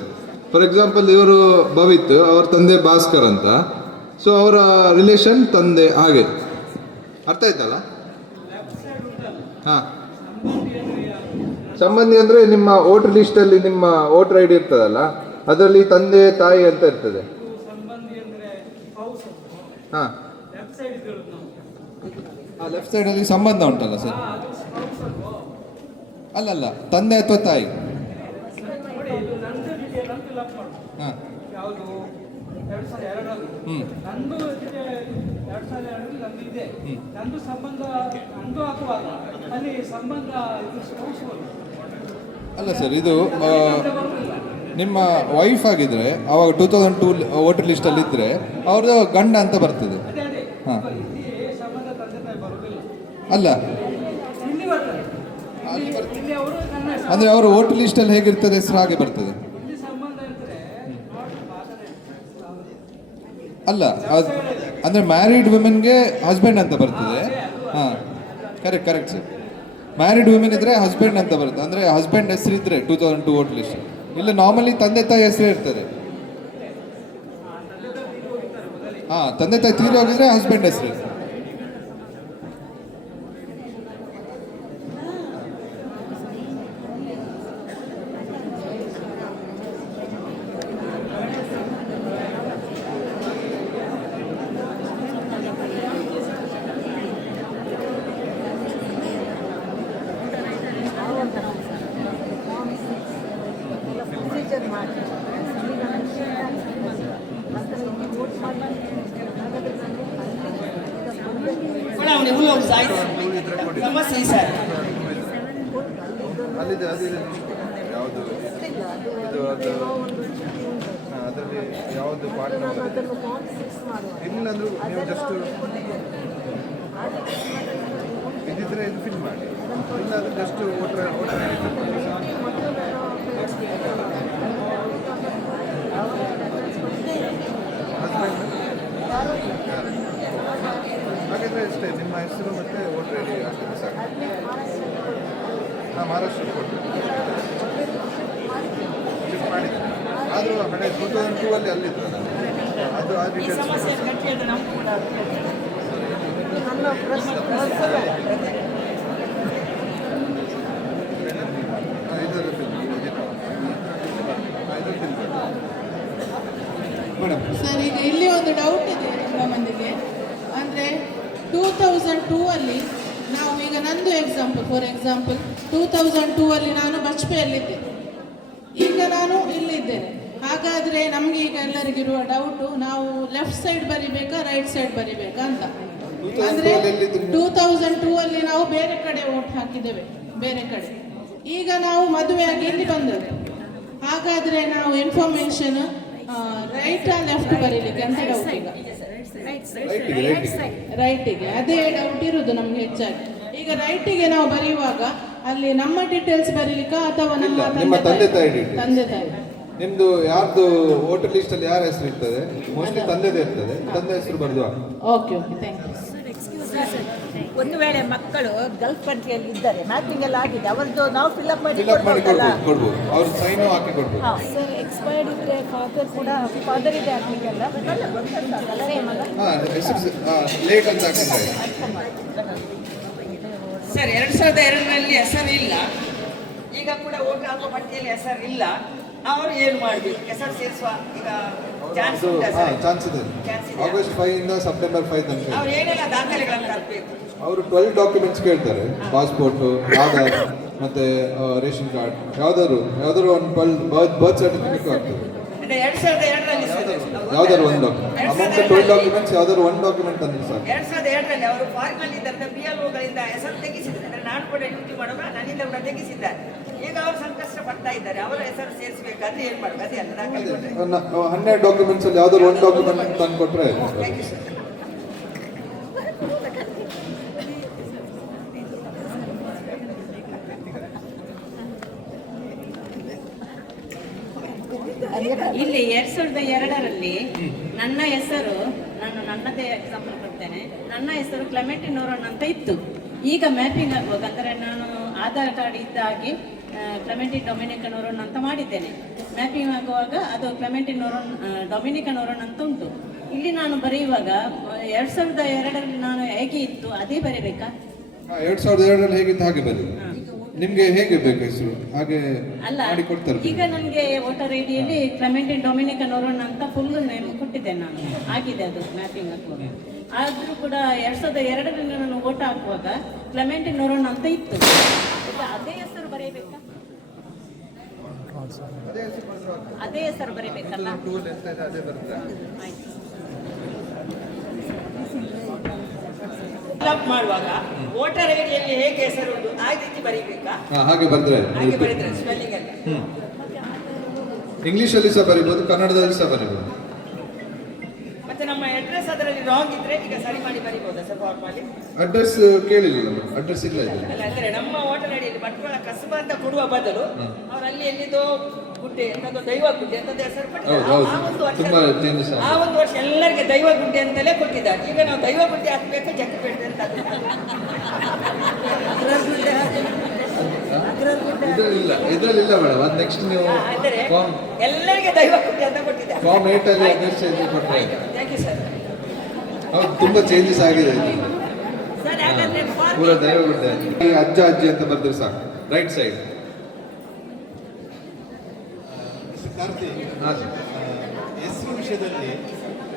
ಫಾರ್ ಎಕ್ಸಾಂಪಲ್ ಇವರು ಭವಿತ್, ಅವ್ರ ತಂದೆ ಭಾಸ್ಕರ್ ಅಂತ, ಸೊ ಅವರ ರಿಲೇಷನ್ ತಂದೆ, ಹಾಗೆ. ಅರ್ಥ ಆಯ್ತಲ್ಲ? ಹಾಂ, ಸಂಬಂಧಿ ಅಂದರೆ ನಿಮ್ಮ ವೋಟರ್ ಲಿಸ್ಟಲ್ಲಿ ನಿಮ್ಮ ವೋಟರ್ ಐ ಡಿ ಇರ್ತದಲ್ಲ, ಅದರಲ್ಲಿ ತಂದೆ ತಾಯಿ ಅಂತ ಇರ್ತದೆ. ಹಾಂ, ಲೆಫ್ಟ್ ಸೈಡಲ್ಲಿ ಸಂಬಂಧ ಉಂಟಲ್ಲ ಸರ್, ಅಲ್ಲಲ್ಲ ತಂದೆ ಅಥವಾ ತಾಯಿ. ಹಾಂ, ಅಲ್ಲ ಸರ್, ಇದು ನಿಮ್ಮ ವೈಫ್ ಆಗಿದ್ರೆ ಅವಾಗ 2002 ವೋಟರ್ ಲಿಸ್ಟಲ್ಲಿ ಇದ್ದರೆ ಅವ್ರದ್ದು ಗಂಡ ಅಂತ ಬರ್ತದೆ. ಹಾಂ, ಅಲ್ಲ ಅಂದ್ರೆ ಅವರ ವೋಟರ್ ಲಿಸ್ಟ್ ಅಲ್ಲಿ ಹೇಗಿರ್ತದೆ ಹೆಸರು ಹಾಗೆ ಬರ್ತದೆ. ಅಲ್ಲ ಅಂದ್ರೆ ಮ್ಯಾರಿಡ್ ವುಮೆನ್ಗೆ ಹಸ್ಬೆಂಡ್ ಅಂತ ಬರ್ತದೆ. ಹಾ correct correct sir. Married women ಇದ್ರೆ ಹಸ್ಬೆಂಡ್ ಅಂತ ಬರುತ್ತೆ. ಅಂದ್ರೆ ಹಸ್ಬೆಂಡ್ ಹೆಸರು ಇದ್ರೆ 2002 ವೋಟರ್ ಲಿಸ್ಟ್. ಇಲ್ಲ ನಾರ್ಮಲಿ ತಂದೆ ತಾಯಿ ಹೆಸರು ಇರ್ತದೆ. ಹಾ ತಂದೆ ತಾಯಿ ತೀರಿ ಹೋಗಿದ್ರೆ ಹಸ್ಬೆಂಡ್ ಹೆಸರು. ಸಮಸ್ಯೆ ಸರ್ ಅಲ್ಲಿದೆ ಅದಿದೆ ಯಾವುದು ಇದು ಅದು ಅದರಲ್ಲಿ ಯಾವುದು ಪಾರ್ಟ್ನರ್ ಇಲ್ಲ ಅಂದರೂ ನೀವು ಜಸ್ಟ್ ಇದಿದ್ರೆ ಇದು ಫಿಲ್ ಮಾಡಿ. ಇಲ್ಲ ಅದು ಜಸ್ಟ್ ವೋಟರ್ ಹಾಗಿದ್ರೆ ಅಷ್ಟೇ ನಿಮ್ಮ ಹೆಸರು ಮತ್ತು ವೋಟರ್ ಐ ಡಿ ಅಷ್ಟೇ ಸಾಕು. ಹಾಂ ಮಹಾರಾಷ್ಟ್ರ ಕೊಟ್ಟು ಶಿಫ್ಟ್ ಮಾಡಿದ್ದೆ. ಆದರೂ ಕಡೆ 2002 ಅಲ್ಲಿ ಅಲ್ಲಿದ್ದು ನಾನು ಅದು ಆ ಈ ಡೀಟೇಲ್ಸ್ ಸಮಸ್ಯೆ ಗಟ್ಟಿಯಾದ ನಮ್ಗೆ ಕೂಡ ಸರ್ ಈಗ ಇಲ್ಲಿ ಒಂದು ಡೌಟ್ ಇದೆ ತುಂಬ ಮಂದಿಗೆ. ಅಂದರೆ 2002 ಅಲ್ಲಿ ನಾವು ಈಗ ನಂದು ಎಕ್ಸಾಂಪಲ್ ಫಾರ್ ಎಕ್ಸಾಂಪಲ್ 2002 ಅಲ್ಲಿ ನಾನು ಬಜ್ಪೆಯಲ್ಲಿದ್ದೆ. ಈಗ ನಾನು ಇಲ್ಲಿದ್ದೇನೆ. ಹಾಗಾದರೆ ನಮಗೆ ಈಗ ಎಲ್ಲರಿಗಿರುವ ಡೌಟು ನಾವು ಲೆಫ್ಟ್ ಸೈಡ್ ಬರಿಬೇಕಾ ರೈಟ್ ಸೈಡ್ ಬರಿಬೇಕಾ ಅಂತ. ಅಂದರೆ 2002 ಅಲ್ಲಿ ನಾವು ಬೇರೆ ಕಡೆ ವೋಟ್ ಹಾಕಿದ್ದೇವೆ, ಬೇರೆ ಕಡೆ. ಈಗ ನಾವು ಮದುವೆಯಾಗಿ ಇಲ್ಲಿ ಬಂದದ್ದು. ಹಾಗಾದರೆ ನಾವು ಇನ್ಫಾರ್ಮೇಷನ್ ರೈಟಾ ಲೆಫ್ಟ್ ಬರೀಲಿಕ್ಕೆ ಅಂತ ಡೌಟ್ ಈಗ. ರೈಟಿಗೆ ಅದೇ ಡೌಟ್ ಇರುವುದು ನಮ್ಗೆ ಹೆಚ್ಚಾಗಿ. ಈಗ ರೈಟಿಗೆ ನಾವು ಬರೆಯುವಾಗ ಅಲ್ಲಿ ನಮ್ಮ ಡೀಟೇಲ್ಸ್ ಬರೀಲಿಕ್ಕ ಅಥವಾ ನಮ್ಮ ತಂದೆ ತಾಯಿ ನಿಮ್ದು ಯಾರ್ದು ವೋಟರ್ ಲಿಸ್ಟ್ ಅಲ್ಲಿ ಯಾರ ಹೆಸರು ಇರ್ತದೆ ಮೋಸ್ಟ್ಲಿ ತಂದೆದೇ ಇರ್ತದೆ. ತಂದೆ ಹೆಸರು ಬರೆದು ಓಕೆ ಓಕೆ ಥ್ಯಾಂಕ್ ಯು. ಒಂದು ವೇಳೆ ಮಕ್ಕಳು ಗಲ್ಫ್ ಕಂಟ್ರಿಯಲ್ಲಿ ಇದ್ದಾರೆ, ಮ್ಯಾಪಿಂಗ್ ಎಲ್ಲ ಆಗಿದೆ, ಅವರದ್ದು ನಾವು ಫಿಲ್ಅಪ್ ಮಾಡಿ ಫಿಲ್ಅಪ್ ಮಾಡಿ ಕೊಡ್ಬೋದು. ಅವ್ರ ಸೈನು ಹಾಕಿ ಕೊಡ್ಬೋದು. ಸರ್ ಎಕ್ಸ್ಪೈರ್ಡ್ ಇದ್ರೆ ಫಾದರ್ ಕೂಡ ಫಾದರ್ ಇದೆ ಹಾಕ್ಲಿಕ್ಕೆಲ್ಲ ಹೆಸರು ಲೇಟ್ ಅಂತ ಹಾಕಿದ್ರೆ ಸರ್ 2002ರಲ್ಲಿ ಹೆಸರು ಇಲ್ಲ, ಈಗ ಕೂಡ ಓಟ್ ಹಾಕುವ ಪಟ್ಟಿಯಲ್ಲಿ ಹೆಸರು ಇಲ್ಲ. ಅವರು ಏನು ಮಾಡಬೇಕು? ಹೆಸರು ಸೇರಿಸುವ ಈಗ ಚಾನ್ಸ್ ಉಂಟಾ ಸರ್? ಚಾನ್ಸ್ ಇದೆ. ಆಗಸ್ಟ್ 5 ಇಂದ ಸೆಪ್ಟೆಂಬರ್ 5 ತನಕ ಅವ್ರು ಏನೆಲ್ಲ ದಾಖಲೆಗಳನ್ನು ತರಬೇಕು? ಅವರು 12 ಡಾಕ್ಯುಮೆಂಟ್ಸ್ ಕೇಳ್ತಾರೆ. ಪಾಸ್ಪೋರ್ಟು, ಆಧಾರ್ ಮತ್ತೆ ರೇಷನ್ ಕಾರ್ಡ್, ಯಾವ್ದಾದ್ರು ಒಂದು 12 ಬರ್ತ್ ಸರ್ಟಿಫಿಕೇಟ್ ಆಗ್ತದೆ. ಅಂದ್ರೆ 2002ರಲ್ಲಿ ಯಾವ್ದಾದ್ರು ಒಂದು ಅಮೌಂಟ್ 12 ಡಾಕ್ಯುಮೆಂಟ್ಸ್ ಯಾವ್ದಾದ್ರು ಒಂದು ಡಾಕ್ಯುಮೆಂಟ್ ಅಂದ್ರೆ ಸಾಕು. 2002ರಲ್ಲಿ ಅವರು ಫಾರಿನಲ್ಲಿ ಇದ್ದಂತ BLOಗಳಿಂದ ಹೆಸರು ತೆಗೆಸಿದ್ದಾರೆ. ಅಂದ್ರೆ ನಾನು ಕೂಡ ಡ್ಯೂಟಿ ಮಾಡುವಾಗ ನನ್ನಿಂದ ಕೂಡ ತೆಗೆಸಿದ್ದಾರೆ. ಈಗ ಅವರು ಸಂಕಷ್ಟ ಪಡ್ತಾ ಇದ್ದಾರೆ. ಅವರ ಹೆಸರು ಸೇರಿಸಬೇಕಾದ್ರೆ ಏನ್ ಮಾಡ್ಬೇಕು? ಅದೇ ಅಲ್ಲ ದಾಖಲೆ ಕೊಟ್ಟರೆ 12 ಡಾಕ್ಯುಮೆಂಟ್ಸ್ ಅಲ್ಲಿ ಯಾವ್ದಾದ್ರು ಒಂದು ಡಾಕ್ಯುಮೆಂಟ್ ತಂದು ಕೊಟ್ರೆ ಥ್ಯಾಂಕ್ ಯು ಸರ್. ಇಲ್ಲಿ 2002ರಲ್ಲಿ ನನ್ನ ಹೆಸರು, ನಾನು ನನ್ನದೇ ಎಕ್ಸಾಂಪಲ್ ಕೊಡ್ತೇನೆ, ನನ್ನ ಹೆಸರು ಕ್ಲೆಮೆಂಟಿ ನೋರೋನ್ ಅಂತ ಇತ್ತು. ಈಗ ಮ್ಯಾಪಿಂಗ್ ಆಗುವಾಗ ಅಂದರೆ ನಾನು ಆಧಾರ್ ಕಾರ್ಡ್ ಇದ್ದ ಹಾಗೆ ಕ್ಲೆಮೆಂಟಿ ಡೊಮಿನಿಕ ನೋರೋನ್ ಅಂತ ಮಾಡಿದ್ದೇನೆ. ಮ್ಯಾಪಿಂಗ್ ಆಗುವಾಗ ಅದು ಕ್ಲೆಮೆಂಟಿ ನೋರೋನ್ ಡೊಮಿನಿಕ ನೋರೋನ್ ಅಂತ ಉಂಟು. ಇಲ್ಲಿ ನಾನು ಬರೆಯುವಾಗ 2002ರಲ್ಲಿ ನಾನು ಹೇಗೆ ಇತ್ತು ಅದೇ ಬರೀಬೇಕಾ? 2002ರಲ್ಲಿ ಹೇಗಿತ್ತು ಹಾಗೆ ಬರೀ. ನಿಮ್ಗೆ ಹೇಗೆ ಬೇಕು ಹೆಸರು ಹಾಗೆ ಅಲ್ಲ, ಮಾಡಿ ಕೊಡ್ತಾರೆ. ಈಗ ನನಗೆ ವೋಟರ್ ಐಡಿಯಲ್ಲಿ ಕ್ಲೆಮೆಂಟಿ ಡೊಮಿನಿಕ ನೋರೋನ್ ಅಂತ ಫುಲ್ ನೇಮ್ ಕೊಟ್ಟಿದ್ದೆ ನಾನು. ಆಗಿದೆ ಅದು ಮ್ಯಾಪಿಂಗ್ ಹಾಕುವಾಗ. ಆದರೂ ಕೂಡ 2002ರಲ್ಲಿ ನಾನು ವೋಟ್ ಹಾಕುವಾಗ ಕ್ಲೆಮೆಂಟಿ ನೋರೋನ್ ಅಂತ ಇತ್ತು. ಈಗ ಅದೇ ಹೆಸರು ಬರೀಬೇಕಾ? ಅದೇ ಹೆಸರು ಬರೀಬೇಕಲ್ಲ? ಅದೇ ಬರುತ್ತೆ. ಆಯ್ತು. ಫಿಲ್ಅಪ್ ಮಾಡುವಾಗ ವೋಟರ್ ಐಡಿಯಲ್ಲಿ ಹೇಗೆ ಹೆಸರು ಉಂಟು ಆ ರೀತಿ ಬರೀಬೇಕಾ? ಹಾಗೆ ಬರೆದ್ರೆ ಹಾಗೆ ಬರೀತಾರೆ ಸ್ಪೆಲ್ಲಿಂಗ್ ಎಲ್ಲ. ಇಂಗ್ಲಿಷ್ ಅಲ್ಲಿ ಸಹ ಬರೀಬಹುದು, ಕನ್ನಡದಲ್ಲಿ ಸಹ ಬರೀಬಹುದು. ಮತ್ತೆ ನಮ್ಮ ಅಡ್ರೆಸ್ ಅದರಲ್ಲಿ ರಾಂಗ್ ಇದ್ರೆ ಈಗ ಸರಿ ಮಾಡಿ ಬರಿಬೋದಾ ಸರ್ ಫಾರ್ಮ್ ಅಲ್ಲಿ? ಅಡ್ರೆಸ್ ಕೇಳಿಲ್ಲ ನಮ್ಮ ಅಡ್ರೆಸ್ ಇಲ್ಲ ಇದು. ಅಲ್ಲ ಅಂದ್ರೆ ನಮ್ಮ ಹೋಟೆಲ್ ಅಡಿಯಲ್ಲಿ ಬಂಟ್ವಾಳ ಕಸಬಾ ಅಂತ ಕೊಡುವ ಬದಲು ಅವ್ರು ಅಲ್ಲಿ ಎಲ್ಲಿದೋ ಗುಡ್ಡೆ ಎಂತದೋ ದೈವ ಗುಡ್ಡೆ ಅಂತದ್ದು ಹೆಸರು ಕೊಟ್ಟಿದ್ದಾರೆ. ಹೌದು, ಆ ಒಂದು ವರ್ಷ ತುಂಬಾ changes ಆಗಿದೆ. ಆ ಒಂದು ವರ್ಷ ಎಲ್ಲರಿಗೆ ದೈವ ಗುಡ್ಡೆ ಅಂತಲೇ ಕೊಟ್ಟಿದ್ದಾರೆ. ಈಗ ನಾವು ದೈವ ಗುಡ್ಡೆ ಹಾಕ್ಬೇಕು ಜಕ್ಕಪೇಟೆ ಅಂತ ಇದ್ರಲ್ಲಿಲ್ಲ ಮೇಡಮ್. ಅದು ನೆಕ್ಸ್ಟ್ ನೀವು ಅಂದರೆ ಫಾರ್ಮ್ ಎಲ್ಲರಿಗೆ ದೈವ ಗುಡ್ಡೆ ಅಂತ ಕೊಟ್ಟಿದ್ದಾರೆ. ಫಾರ್ಮ್ 8 ಅಲ್ಲಿ ಅಡ್ರೆಸ್ ಚೇಂಜ್ ಕೊಟ್ಟರೆ ಥ್ಯಾಂಕ್ ಯು ಸರ್. ಹೌದು, ತುಂಬಾ ಚೇಂಜಸ್ ಆಗಿದೆ ಇದು. ಸರ್ ಯಾಕಂದ್ರೆ ಪೂರ ದೈವಗುಡ್ಡೆ ಈ ಅಜ್ಜ ಅಜ್ಜಿ ಅಂತ ಬರ್ದ್ರೆ ಸಾಕು. Right side. ಕಾರ್ತಿಕ್, ಹಾಂ ಸರ್. ಹೆಸರು ವಿಷಯದಲ್ಲಿ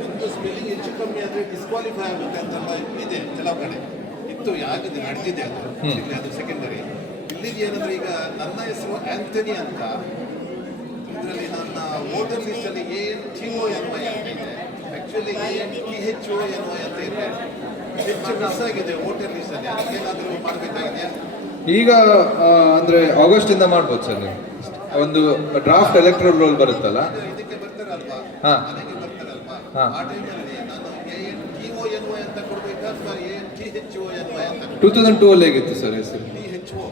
ಒಂದು ಸ್ಪೆಲ್ಲಿಂಗ್ ಹೆಚ್ಚು ಕಮ್ಮಿ ಆದರೆ ಡಿಸ್ಕ್ವಾಲಿಫೈ ಆಗುತ್ತೆ ಅಂತೆಲ್ಲ ಇದೆ ಕೆಲವು ಕಡೆ ಇತ್ತು. ಯಾಕಂದ್ರೆ ನಡೆದಿದೆ ಅದು, ಇಲ್ಲಿ ಅದು ಸೆಕೆಂಡರಿ. ಇಲ್ಲಿಗೆ ಏನಂದ್ರೆ ಈಗ ನನ್ನ ಹೆಸರು ಆಂಥನಿ ಅಂತ, ಇದರಲ್ಲಿ ನನ್ನ ವೋಟರ್ ಲಿಸ್ಟಲ್ಲಿ ANTONY ಅಂತ ಇದೆ. ಆ್ಯಕ್ಚುಲಿ ANTHONY ಅಂತ ಇದೆ. ಹೆಚ್ಚು ಮಿಸ್ ಆಗಿದೆ ವೋಟರ್ ಲಿಸ್ಟಲ್ಲಿ. ಅದಕ್ಕೇನಾದರೂ ಮಾಡಬೇಕಾಗಿದೆಯಾ? ಈಗ ಅಂದ್ರೆ ಆಗಸ್ಟ್ ಇಂದ ಮಾಡ್ಬೋದು ಸರ್ ನೀವು. ಒಂದು ಡ್ರಾಫ್ಟ್ ಎಲೆಕ್ಟ್ರಲ್ ರೋಲ್ ಬರುತ್ತಲ್ಲ, ಇದಕ್ಕೆ ಬರ್ತಾರಲ್ವಾ, ಹಾ. ಮನೆಗೆ ಬರ್ತಾರಲ್ವಾ, ಹಾ. ಆ ಟೈಮಲ್ಲಿ ನಾನು ANTONY ಅಂತ ಕೊಡ್ಬೇಕಾ ಅಥವಾ ANTHONY ಅಂತ? 2002 ಅಲ್ಲಿ ಹೇಗಿತ್ತು ಸರ್ ಹೆಸರು? THO.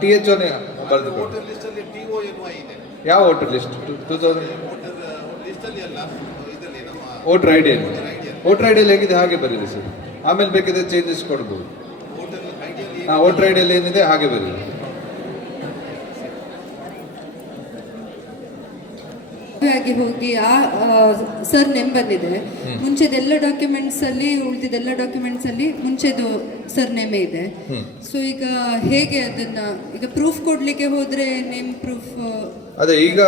THOನೇ ಬರೆದು ಕೊಡಿ. ವೋಟರ್ ಲಿಸ್ಟಲ್ಲಿ TONY ಇದೆ. ಯಾವ ವೋಟರ್ ಲಿಸ್ಟ್? 2000 ವೋಟರ್ ಲಿಸ್ಟಲ್ಲಿ ಅಲ್ಲ, ಇದರಲ್ಲಿ ನಮ್ಮ ವೋಟರ್ ಐ ಡಿಯಲ್ಲಿ. ವೋಟರ್ ಐ ಡಿಯಲ್ಲಿ ಹೇಗಿದೆ ಹಾಗೆ ಬರೀರಿ ಸರ್. ಆಮೇಲೆ ಬೇಕಿದ್ರೆ ಚೇಂಜಸ್ ಕೊಡ್ಬೋದು. ವೋಟರ್ ಐಡಿಯಲ್ಲಿ ವೋಟರ್ ಐ ಡಿಯಲ್ಲಿ ಏನಿದೆ ಹಾಗೆ ಬರೀರಿ. ಆಗಿ ಹೋಗಿ ಆ ಸರ್ ನೇಮ್ ಬಂದಿದೆ. ಮುಂಚೆದೆಲ್ಲ ಡಾಕ್ಯುಮೆಂಟ್ಸ್ ಅಲ್ಲಿ ಉಳಿದಿದ್ದೆಲ್ಲ ಡಾಕ್ಯುಮೆಂಟ್ಸ್ ಅಲ್ಲಿ ಮುಂಚೆದು ಸರ್ ನೇಮೇ ಇದೆ. ಸೊ ಈಗ ಹೇಗೆ ಅದನ್ನ ಈಗ ಪ್ರೂಫ್ ಕೊಡ್ಲಿಕ್ಕೆ ಹೋದ್ರೆ ನೇಮ್ ಪ್ರೂಫ್ ಅದೇ ಈಗ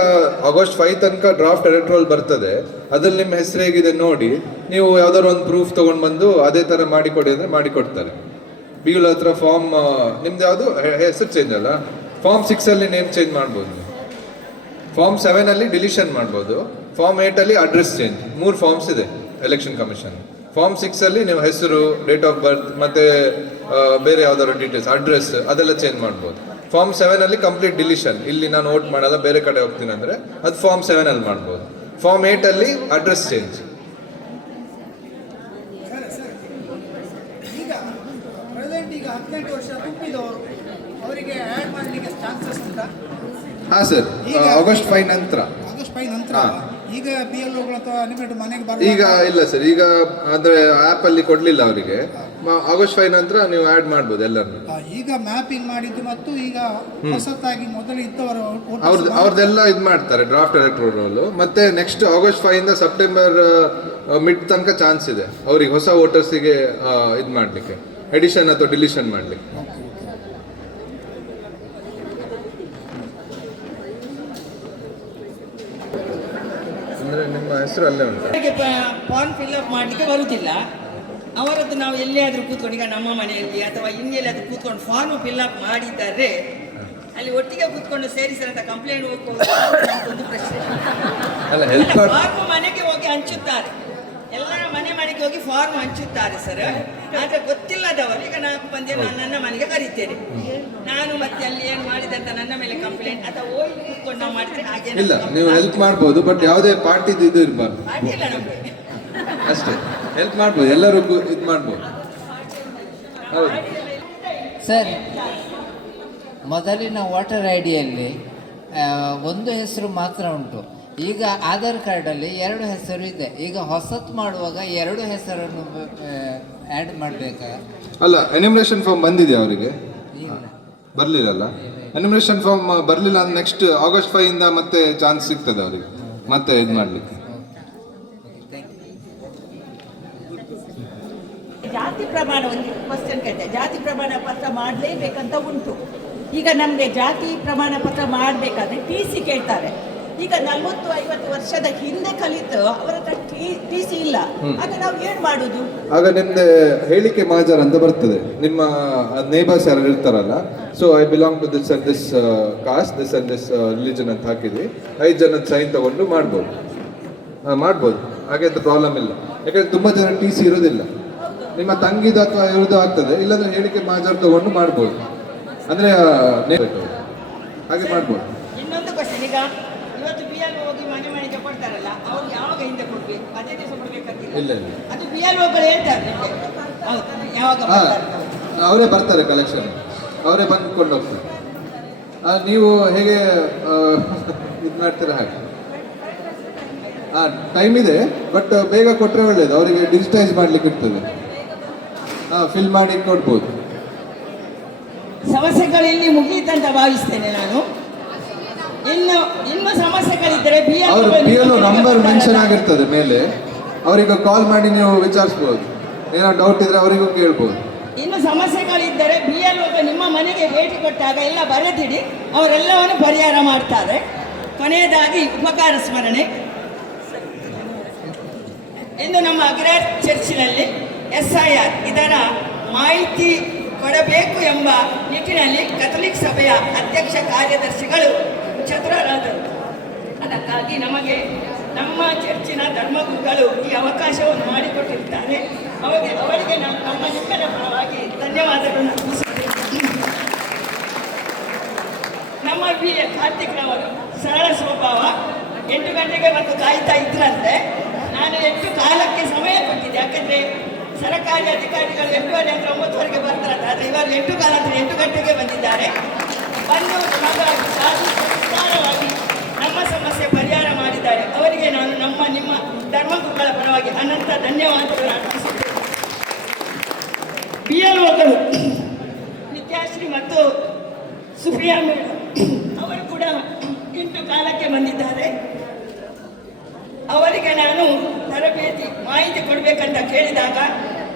ಆಗಸ್ಟ್ 5 ತನಕ ಡ್ರಾಫ್ಟ್ ಎಲೆಕ್ಟ್ರೋಲ್ ಬರ್ತದೆ. ಅದ್ರಲ್ಲಿ ನಿಮ್ಮ ಹೆಸರು ಹೇಗಿದೆ ನೋಡಿ, ನೀವು ಯಾವ್ದಾದ್ರು ಒಂದು ಪ್ರೂಫ್ ತಗೊಂಡ್ ಬಂದು ಅದೇ ತರ ಮಾಡಿಕೊಡಿ ಅಂದ್ರೆ ಮಾಡಿಕೊಡ್ತಾರೆ. ಬಿಲ್ ಹತ್ರ ಫಾರ್ಮ್ ನಿಮ್ದು ಯಾವುದು ಹೆಸರು ಚೇಂಜ್ ಅಲ್ಲ, ಫಾರ್ಮ್ 6 ಅಲ್ಲಿ ನೇಮ್ ಚೇಂಜ್ ಮಾಡ್ಬೋದು. ಫಾರ್ಮ್ 7 ಅಲ್ಲಿ ಡಿಲಿಷನ್ ಮಾಡ್ಬೋದು. ಫಾರ್ಮ್ 8 ಅಲ್ಲಿ ಅಡ್ರೆಸ್ ಚೇಂಜ್. 3 ಫಾರ್ಮ್ಸ್ ಇದೆ ಎಲೆಕ್ಷನ್ ಕಮಿಷನ್. ಫಾರ್ಮ್ 6 ಅಲ್ಲಿ ನೀವು ಹೆಸರು, ಡೇಟ್ ಆಫ್ ಬರ್ತ್ ಮತ್ತೆ ಬೇರೆ ಯಾವ್ದಾದ್ರು ಡೀಟೇಲ್ಸ್, ಅಡ್ರೆಸ್ ಅದೆಲ್ಲ ಚೇಂಜ್ ಮಾಡ್ಬೋದು. ಫಾರ್ಮ್ 7 ಅಲ್ಲಿ ಕಂಪ್ಲೀಟ್ ಡಿಲಿಷನ್, ಇಲ್ಲಿ ನಾನು ವೋಟ್ ಮಾಡಲ್ಲ ಬೇರೆ ಕಡೆ ಹೋಗ್ತೀನಿ ಅಂದ್ರೆ ಅದು ಫಾರ್ಮ್ 7 ಅಲ್ಲಿ ಮಾಡ್ಬೋದು. ಫಾರ್ಮ್ 8 ಅಲ್ಲಿ ಅಡ್ರೆಸ್ ಚೇಂಜ್. ಈಗ ಪ್ರೆಸೆಂಟ್ ಈಗ 18 ವರ್ಷ ತುಂಬಿದವರು ಅವರಿಗೆ ಆ್ಯಡ್ ಮಾಡಲಿಕ್ಕೆ ಚಾನ್ಸಸ್ ಉಂಟಾ? ಹಾ ಸರ್, ಆಗಸ್ಟ್ 5 ನಂತರ. ಆಗಸ್ಟ್ 5 ನಂತರ ಈಗ BLOಗಳು ಅಥವಾ ಅನಿಮೇಟ್ ಮನೆಗೆ ಈಗ ಇಲ್ಲ ಸರ್, ಈಗ ಅಂದ್ರೆ ಆ್ಯಪ್ ಅಲ್ಲಿ ಕೊಡ್ಲಿಲ್ಲ ಅವರಿಗೆ. ಆಗಸ್ಟ್ 5 ನಂತರ ನೀವು ಆ್ಯಡ್ ಮಾಡ್ಬೋದು ಎಲ್ಲರನ್ನು. ಈಗ ಮ್ಯಾಪಿಂಗ್ ಮಾಡಿದ್ದು ಮತ್ತು ಈಗ ಹೊಸತಾಗಿ ಮೊದಲು ಇದ್ದವರು ಅವ್ರದ್ದೆಲ್ಲ ಇದು ಮಾಡ್ತಾರೆ ಡ್ರಾಫ್ಟ್ ಎಲೆಕ್ಟ್ರೋಲ್ ರೋಲ್. ಮತ್ತೆ ನೆಕ್ಸ್ಟ್ ಆಗಸ್ಟ್ 5 ಇಂದ ಸೆಪ್ಟೆಂಬರ್ ಮಿಡ್ ತನಕ ಚಾನ್ಸ್ ಇದೆ ಅವ್ರಿಗೆ ಹೊಸ ವೋಟರ್ಸಿಗೆ ಇದು ಮಾಡಲಿಕ್ಕೆ, ಎಡಿಷನ್ ಅಥವಾ ಡಿಲಿಷನ್ ಮಾಡಲಿಕ್ಕೆ. ಅಂದ್ರೆ ನಿಮ್ಮ ಹೆಸರು ಅಲ್ಲೇ ಉಂಟು. ಫಾರ್ಮ್ ಫಿಲ್ಅಪ್ ಮಾಡಲಿಕ್ಕೆ ಬರುವುದಿಲ್ಲ. ಅವರದ್ದು ನಾವು ಎಲ್ಲಿಯಾದರೂ ಕೂತ್ಕೊಂಡು, ಈಗ ನಮ್ಮ ಮನೆಯಲ್ಲಿ ಅಥವಾ ಇನ್ನೆಲ್ಲಾದ್ರೂ ಕೂತ್ಕೊಂಡು ಫಾರ್ಮ್ ಫಿಲ್ಅಪ್ ಮಾಡಿದ್ದಾರೆ, ಅಲ್ಲಿ ಒಟ್ಟಿಗೆ ಕೂತ್ಕೊಂಡು ಸೇರಿಸಿದಂತ ಕಂಪ್ಲೇಂಟ್ ಹೋಗ್ಬೋದು ಒಂದು ಪ್ರಶ್ನೆ. ಅಲ್ಲ, ಹೆಲ್ಪ್ ಫಾರ್ಮ್ ಮನೆಗೆ ಹೋಗಿ ಹಂಚುತ್ತಾರೆ, ಎಲ್ಲರ ಮನೆಗೆ ಹೋಗಿ ಫಾರ್ಮ್ ಹಂಚುತ್ತಾರೆ ಸರ್. ಆದ್ರೆ ಗೊತ್ತಿಲ್ಲದವರು ಈಗ 4 ಮಂದಿ ನನ್ನ ಮನೆಗೆ ಕರೀತೇನೆ, ನಾನು ಮತ್ತೆ ಅಲ್ಲಿ ಏನು ಮಾಡಿದಂತ ನನ್ನ ಮೇಲೆ ಕಂಪ್ಲೇಂಟ್ ಅಥವಾ ಹೋಗಿ ಕೂತ್ಕೊಂಡು ನಾವು ಮಾಡಿದ್ರೆ ಹಾಗೆ ಇಲ್ಲ, ನೀವು ಹೆಲ್ಪ್ ಮಾಡ್ಬೋದು, ಬಟ್ ಯಾವುದೇ ಪಾರ್ಟಿದು ಇದು ಇರಬಾರ್ದು ಆಗಿಲ್ಲ ನಮಗೆ ಅಷ್ಟೇ. ಹೆಲ್ಪ್ ಮಾಡ್ಬೋದು, ಎಲ್ಲರೂ ಇದು ಮಾಡ್ಬೋದು. ಹೌದು ಸರ್, ಮೊದಲಿನ ವೋಟರ್ ಐ ಡಿಯಲ್ಲಿ ಒಂದು ಹೆಸರು ಮಾತ್ರ ಉಂಟು. ಈಗ ಆಧಾರ್ ಕಾರ್ಡಲ್ಲಿ 2 ಹೆಸರು ಇದೆ. ಈಗ ಹೊಸತು ಮಾಡುವಾಗ 2 ಹೆಸರನ್ನು ಆ್ಯಡ್ ಮಾಡಬೇಕಾ? ಅಲ್ಲ, ಎನ್ಯುಮರೇಷನ್ ಫಾರ್ಮ್ ಬಂದಿದೆ ಅವರಿಗೆ, ಇಲ್ಲ, ಬರಲಿಲ್ಲಲ್ಲ. ಎನ್ಯುಮರೇಷನ್ ಫಾರ್ಮ್ ಬರಲಿಲ್ಲ ಅಂದ್ರೆ ನೆಕ್ಸ್ಟ್ ಆಗಸ್ಟ್ 5 ಇಂದ ಮತ್ತೆ ಚಾನ್ಸ್ ಸಿಗ್ತದೆ ಅವರಿಗೆ ಮತ್ತೆ ಇದು ಮಾಡಲಿಕ್ಕೆ. ಜಾತಿ ಪ್ರಮಾಣ ಒಂದು ಕ್ವಶನ್ ಕೇಳಿದೆ. ಜಾತಿ ಪ್ರಮಾಣ ಪತ್ರ ಮಾಡಲೇಬೇಕಂತ ಉಂಟು. ಈಗ ನಮಗೆ ಜಾತಿ ಪ್ರಮಾಣ ಪತ್ರ ಮಾಡಬೇಕಾದ್ರೆ TC ಕೇಳ್ತಾರೆ. ಈಗ 40-50 ವರ್ಷದ ಹಿಂದೆ ಕಲಿತು ಅವರ ಹತ್ರ TC ಇಲ್ಲ, ಆಗ ನಾವು ಏನು ಮಾಡುದು? ಆಗ ನಿಮ್ದು ಹೇಳಿಕೆ ಮಾಜರ್ ಅಂತ ಬರ್ತದೆ, ನಿಮ್ಮ ನೇಬರ್ಸ್ ಯಾರು ಇರ್ತಾರಲ್ಲ, so I belong to this and this caste, this and this religion ಅಂತ ಹಾಕಿದ್ವಿ, 5 ಜನದ ಸೈನ್ ತಗೊಂಡು ಮಾಡ್ಬೋದು. ಮಾಡ್ಬೋದು, ಹಾಗೆ ಅಂತ ಪ್ರಾಬ್ಲಮ್ ಇಲ್ಲ. ಯಾಕಂದ್ರೆ ತುಂಬಾ ಜನ TC ಇರೋದಿಲ್ಲ. ನಿಮ್ಮ ತಂಗಿದು ಅಥವಾ ಇವ್ರದ್ದು ಆಗ್ತದೆ, ಇಲ್ಲಾಂದ್ರೆ ಹೇಳಿಕೆ ಮಾಜರ್ ತಗೊಂಡು ಮಾಡ್ಬೋದು. ಅಂದ್ರೆ ಹಾಗೆ ಮಾಡ್ಬೋದು. ಇನ್ನೊಂದು ಕ್ವಶನ್, ಈಗ ಇವತ್ತು ಬಿ ಎಲ್ ಹೋಗಿ ಮನೆ ಮನೆಗೆ ಕೊಡ್ತಾರಲ್ಲ ಅವ್ರಿಗೆ ಯಾವಾಗ ಹಿಂದೆ ಕೊಡ್ಬೇಕು, ಅದೇ ದಿವಸ ಕೊಡ್ಬೇಕಂತಿಲ್ಲ. ಇಲ್ಲ ಇಲ್ಲ, ಅದು ಬಿ ಎಲ್ ಹೋಗಳು ಹೇಳ್ತಾರೆ ನಿಮಗೆ. ಹೌದು, ಯಾವಾಗ ಬರ್ತಾರೆ ಅಂತ. ಅವರೇ ಬರ್ತಾರೆ ಕಲೆಕ್ಷನ್, ಅವರೇ ಬಂದು ಕೊಂಡು ಹೋಗ್ತಾರೆ. ನೀವು ಹೇಗೆ ಇದು ಮಾಡ್ತೀರಾ ಹಾಗೆ. ಟೈಮ್ ಇದೆ, ಬಟ್ ಬೇಗ ಕೊಟ್ಟರೆ ಒಳ್ಳೇದು. ಅವರಿಗೆ ಡಿಜಿಟೈಸ್ ಮಾಡ್ಲಿಕ್ಕೆ ಇರ್ತದೆ, ಫಿಲ್ ಮಾಡಿ ಕೊಡ್ಬೋದು. ಸಮಸ್ಯೆಗಳು ಇಲ್ಲಿ ಮುಗಿಯಿತಂತ ಭಾವಿಸ್ತೇನೆ ನಾನು. ಇನ್ನು ಸಮಸ್ಯೆಗಳಿದ್ದರೆ ಅವ್ರ PLO ನಂಬರ್ ಮೆನ್ಷನ್ ಆಗಿರ್ತದೆ ಮೇಲೆ, ಅವರಿಗೆ ಕಾಲ್ ಮಾಡಿ ನೀವು ವಿಚಾರಿಸ್ಬೋದು. ಏನಾದ್ರು ಡೌಟ್ ಇದ್ರೆ ಅವರಿಗೂ ಕೇಳ್ಬೋದು. ಇನ್ನು ಸಮಸ್ಯೆಗಳಿದ್ದರೆ ಬಿ ಎಲ್ ನಿಮ್ಮ ಮನೆಗೆ ಭೇಟಿ ಕೊಟ್ಟಾಗ ಎಲ್ಲ ಬರೆದಿಡಿ, ಅವರೆಲ್ಲವನ್ನು ಪರಿಹಾರ ಮಾಡ್ತಾರೆ. ಕೊನೆಯದಾಗಿ ಉಪಕಾರ ಸ್ಮರಣೆ. ಇಂದು ನಮ್ಮ ಅಗ್ರಾರ್ ಚರ್ಚಿನಲ್ಲಿ SIR ಇದರ ಮಾಹಿತಿ ಕೊಡಬೇಕು ಎಂಬ ನಿಟ್ಟಿನಲ್ಲಿ ಕಥೋಲಿಕ್ ಸಭೆಯ ಅಧ್ಯಕ್ಷ ಕಾರ್ಯದರ್ಶಿಗಳು ಚತುರರಾದರು. ಅದಕ್ಕಾಗಿ ನಮಗೆ ನಮ್ಮ ಚರ್ಚಿನ ಧರ್ಮಗುರುಗಳು ಈ ಅವಕಾಶವನ್ನು ಮಾಡಿಕೊಟ್ಟಿರ್ತಾರೆ. ಅವರಿಗೆ ನಾನು ನಮ್ಮ ನಿಮ್ಮನ ಪರವಾಗಿ ಧನ್ಯವಾದಗಳನ್ನು ಅರ್ಪಿಸುತ್ತೇನೆ. ನಮ್ಮ ಕಾರ್ತಿಕ್ನವರು ಸರಳ ಸ್ವಭಾವ. 8 ಗಂಟೆಗೆ ಬಂದು ಕಾಯ್ತಾ ಇದ್ರಂತೆ. ನಾನು 8 ಕಾಲಕ್ಕೆ ಸಮಯ ಕೊಟ್ಟಿದ್ದೆ, ಯಾಕಂದರೆ ಸರ್ಕಾರಿ ಅಧಿಕಾರಿಗಳು 8 ಗಂಟೆ ಅಂದರೆ 9ವರೆಗೆ ಬರ್ತಾರಂತೆ. ಆದರೆ ಇವರು 8 ಕಾಲ ಅಂದರೆ 8 ಗಂಟೆಗೆ ಬಂದಿದ್ದಾರೆ. ಬಂದು ನಮಗಾಗಿ ವಿಸ್ತಾರವಾಗಿ ನಮ್ಮ ಸಮಸ್ಯೆ ಪರಿಹಾರ ಮಾಡಿದ್ದಾರೆ. ಅವರಿಗೆ ನಾನು ನಿಮ್ಮ ಧರ್ಮಗುರುಗಳ ಪರವಾಗಿ ಅನಂತ ಧನ್ಯವಾದಗಳನ್ನು ಅರ್ಪಿಸುತ್ತೇನೆ. PLOಗಳು ನಿತ್ಯಾಶ್ರೀ ಮತ್ತು ಸುಪ್ರಿಯಾ ಮೇಡಮ್ ಅವರು ಕೂಡ 8 ಕಾಲಕ್ಕೆ ಬಂದಿದ್ದಾರೆ. ಅವರಿಗೆ ನಾನು ತರಬೇತಿ ಮಾಹಿತಿ ಕೊಡಬೇಕಂತ ಕೇಳಿದಾಗ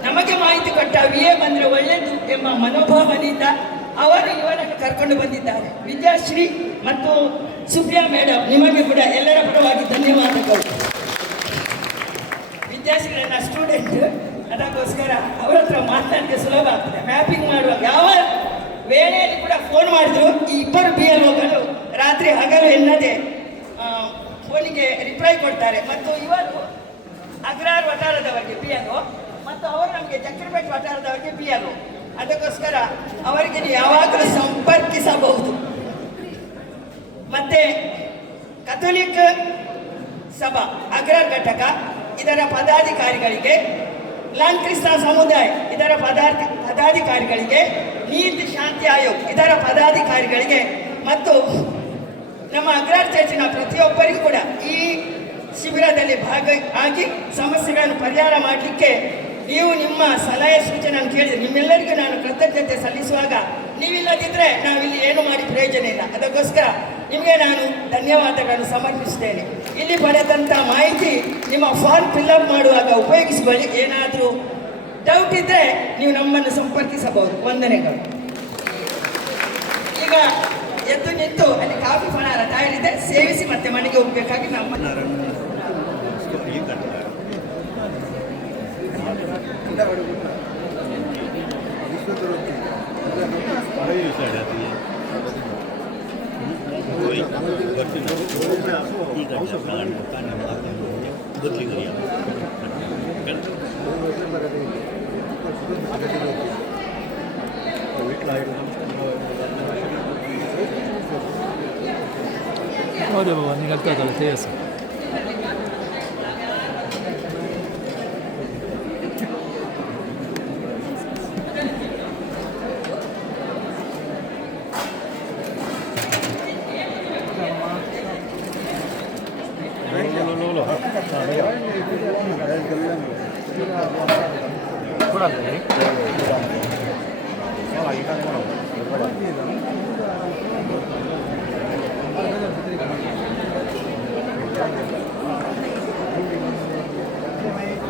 ನಮಗೆ ಮಾಹಿತಿ ಕೊಟ್ಟ VA ಬಂದರೆ ಒಳ್ಳೆಯದು ಎಂಬ ಮನೋಭಾವನೆಯಿಂದ ಅವರು ಇವರನ್ನು ಕರ್ಕೊಂಡು ಬಂದಿದ್ದಾರೆ. ವಿದ್ಯಾಶ್ರೀ ಮತ್ತು ಸುಪ್ರಿಯಾ ಮೇಡಮ್, ನಿಮಗೆ ಕೂಡ ಎಲ್ಲರ ಪರವಾಗಿ ಧನ್ಯವಾದಗಳು. ವಿದ್ಯಾಶ್ರೀ ನನ್ನ ಸ್ಟೂಡೆಂಟ್, ಅದಕ್ಕೋಸ್ಕರ ಅವರ ಹತ್ರ ಮಾತನಾಡಲಿಕ್ಕೆ ಸುಲಭ ಆಗ್ತದೆ. ಮ್ಯಾಪಿಂಗ್ ಮಾಡುವಾಗ ಯಾವ ವೇಳೆಯಲ್ಲಿ ಕೂಡ ಫೋನ್ ಮಾಡಿದ್ರು ಈ ಇಬ್ಬರು PLOಗಳು ರಾತ್ರಿ ಹಗಲು ಎನ್ನದೆ ಫೋನಿಗೆ ರಿಪ್ಲೈ ಕೊಡ್ತಾರೆ. ಮತ್ತು ಇವರು ಅಗ್ರಾರ್ ವಠಾರದವರಿಗೆ PLO ಮತ್ತು ಅವರು ನಮಗೆ ಚಕ್ರಪೇಟೆ ವಠಾರದವರಿಗೆ PLO. ಅದಕ್ಕೋಸ್ಕರ ಅವರಿಗೆ ನೀವು ಯಾವಾಗಲೂ ಸಂಪರ್ಕಿಸಬಹುದು. ಮತ್ತು ಕಥೋಲಿಕ್ ಸಭಾ ಅಗ್ರಾರ್ ಘಟಕ ಇದರ ಪದಾಧಿಕಾರಿಗಳಿಗೆ, ಲಾಂಕ್ರಿಸ್ತ ಸಮುದಾಯ ಇದರ ಪದಾಧಿಕಾರಿಗಳಿಗೆ, ನೀತಿ ಶಾಂತಿ ಆಯೋಗ ಇದರ ಪದಾಧಿಕಾರಿಗಳಿಗೆ ಮತ್ತು ನಮ್ಮ ಅಗ್ರಾರ್ ಚರ್ಚಿನ ಪ್ರತಿಯೊಬ್ಬರಿಗೂ ಕೂಡ ಈ ಶಿಬಿರದಲ್ಲಿ ಭಾಗವಾಗಿ ಸಮಸ್ಯೆಗಳನ್ನು ಪರಿಹಾರ ಮಾಡಲಿಕ್ಕೆ ನೀವು ನಿಮ್ಮ ಸಲಹೆ ಸೂಚನೆಯನ್ನು ಕೇಳಿದರೆ ನಿಮ್ಮೆಲ್ಲರಿಗೂ ನಾನು ಕೃತಜ್ಞತೆ ಸಲ್ಲಿಸುವಾಗ ನೀವಿಲ್ಲದಿದ್ದರೆ ನಾವಿಲ್ಲಿ ಏನು ಮಾಡಿ ಪ್ರಯೋಜನ ಇಲ್ಲ. ಅದಕ್ಕೋಸ್ಕರ ನಿಮಗೆ ನಾನು ಧನ್ಯವಾದಗಳನ್ನು ಸಮರ್ಪಿಸುತ್ತೇನೆ. ಇಲ್ಲಿ ಪಡೆದಂಥ ಮಾಹಿತಿ ನಿಮ್ಮ ಫಾರ್ಮ್ ಫಿಲ್ಅಪ್ ಮಾಡುವಾಗ ಉಪಯೋಗಿಸಿಕೊಳ್ಳಿ. ಏನಾದರೂ ಡೌಟ್ ಇದ್ದರೆ ನೀವು ನಮ್ಮನ್ನು ಸಂಪರ್ಕಿಸಬಹುದು. ವಂದನೆಗಳು. ಈಗ ಎದ್ದು ನಿಂತು ಅಲ್ಲಿ ಕಾಫಿ ಫಲಹಾರ ತಯಾರಿದೆ, ಸೇವಿಸಿ ಮತ್ತೆ ಮನೆಗೆ ಹೋಗಬೇಕಾಗಿ ನಮ್ಮ Olha, ninguém quer que ela tenha essa. Por ali.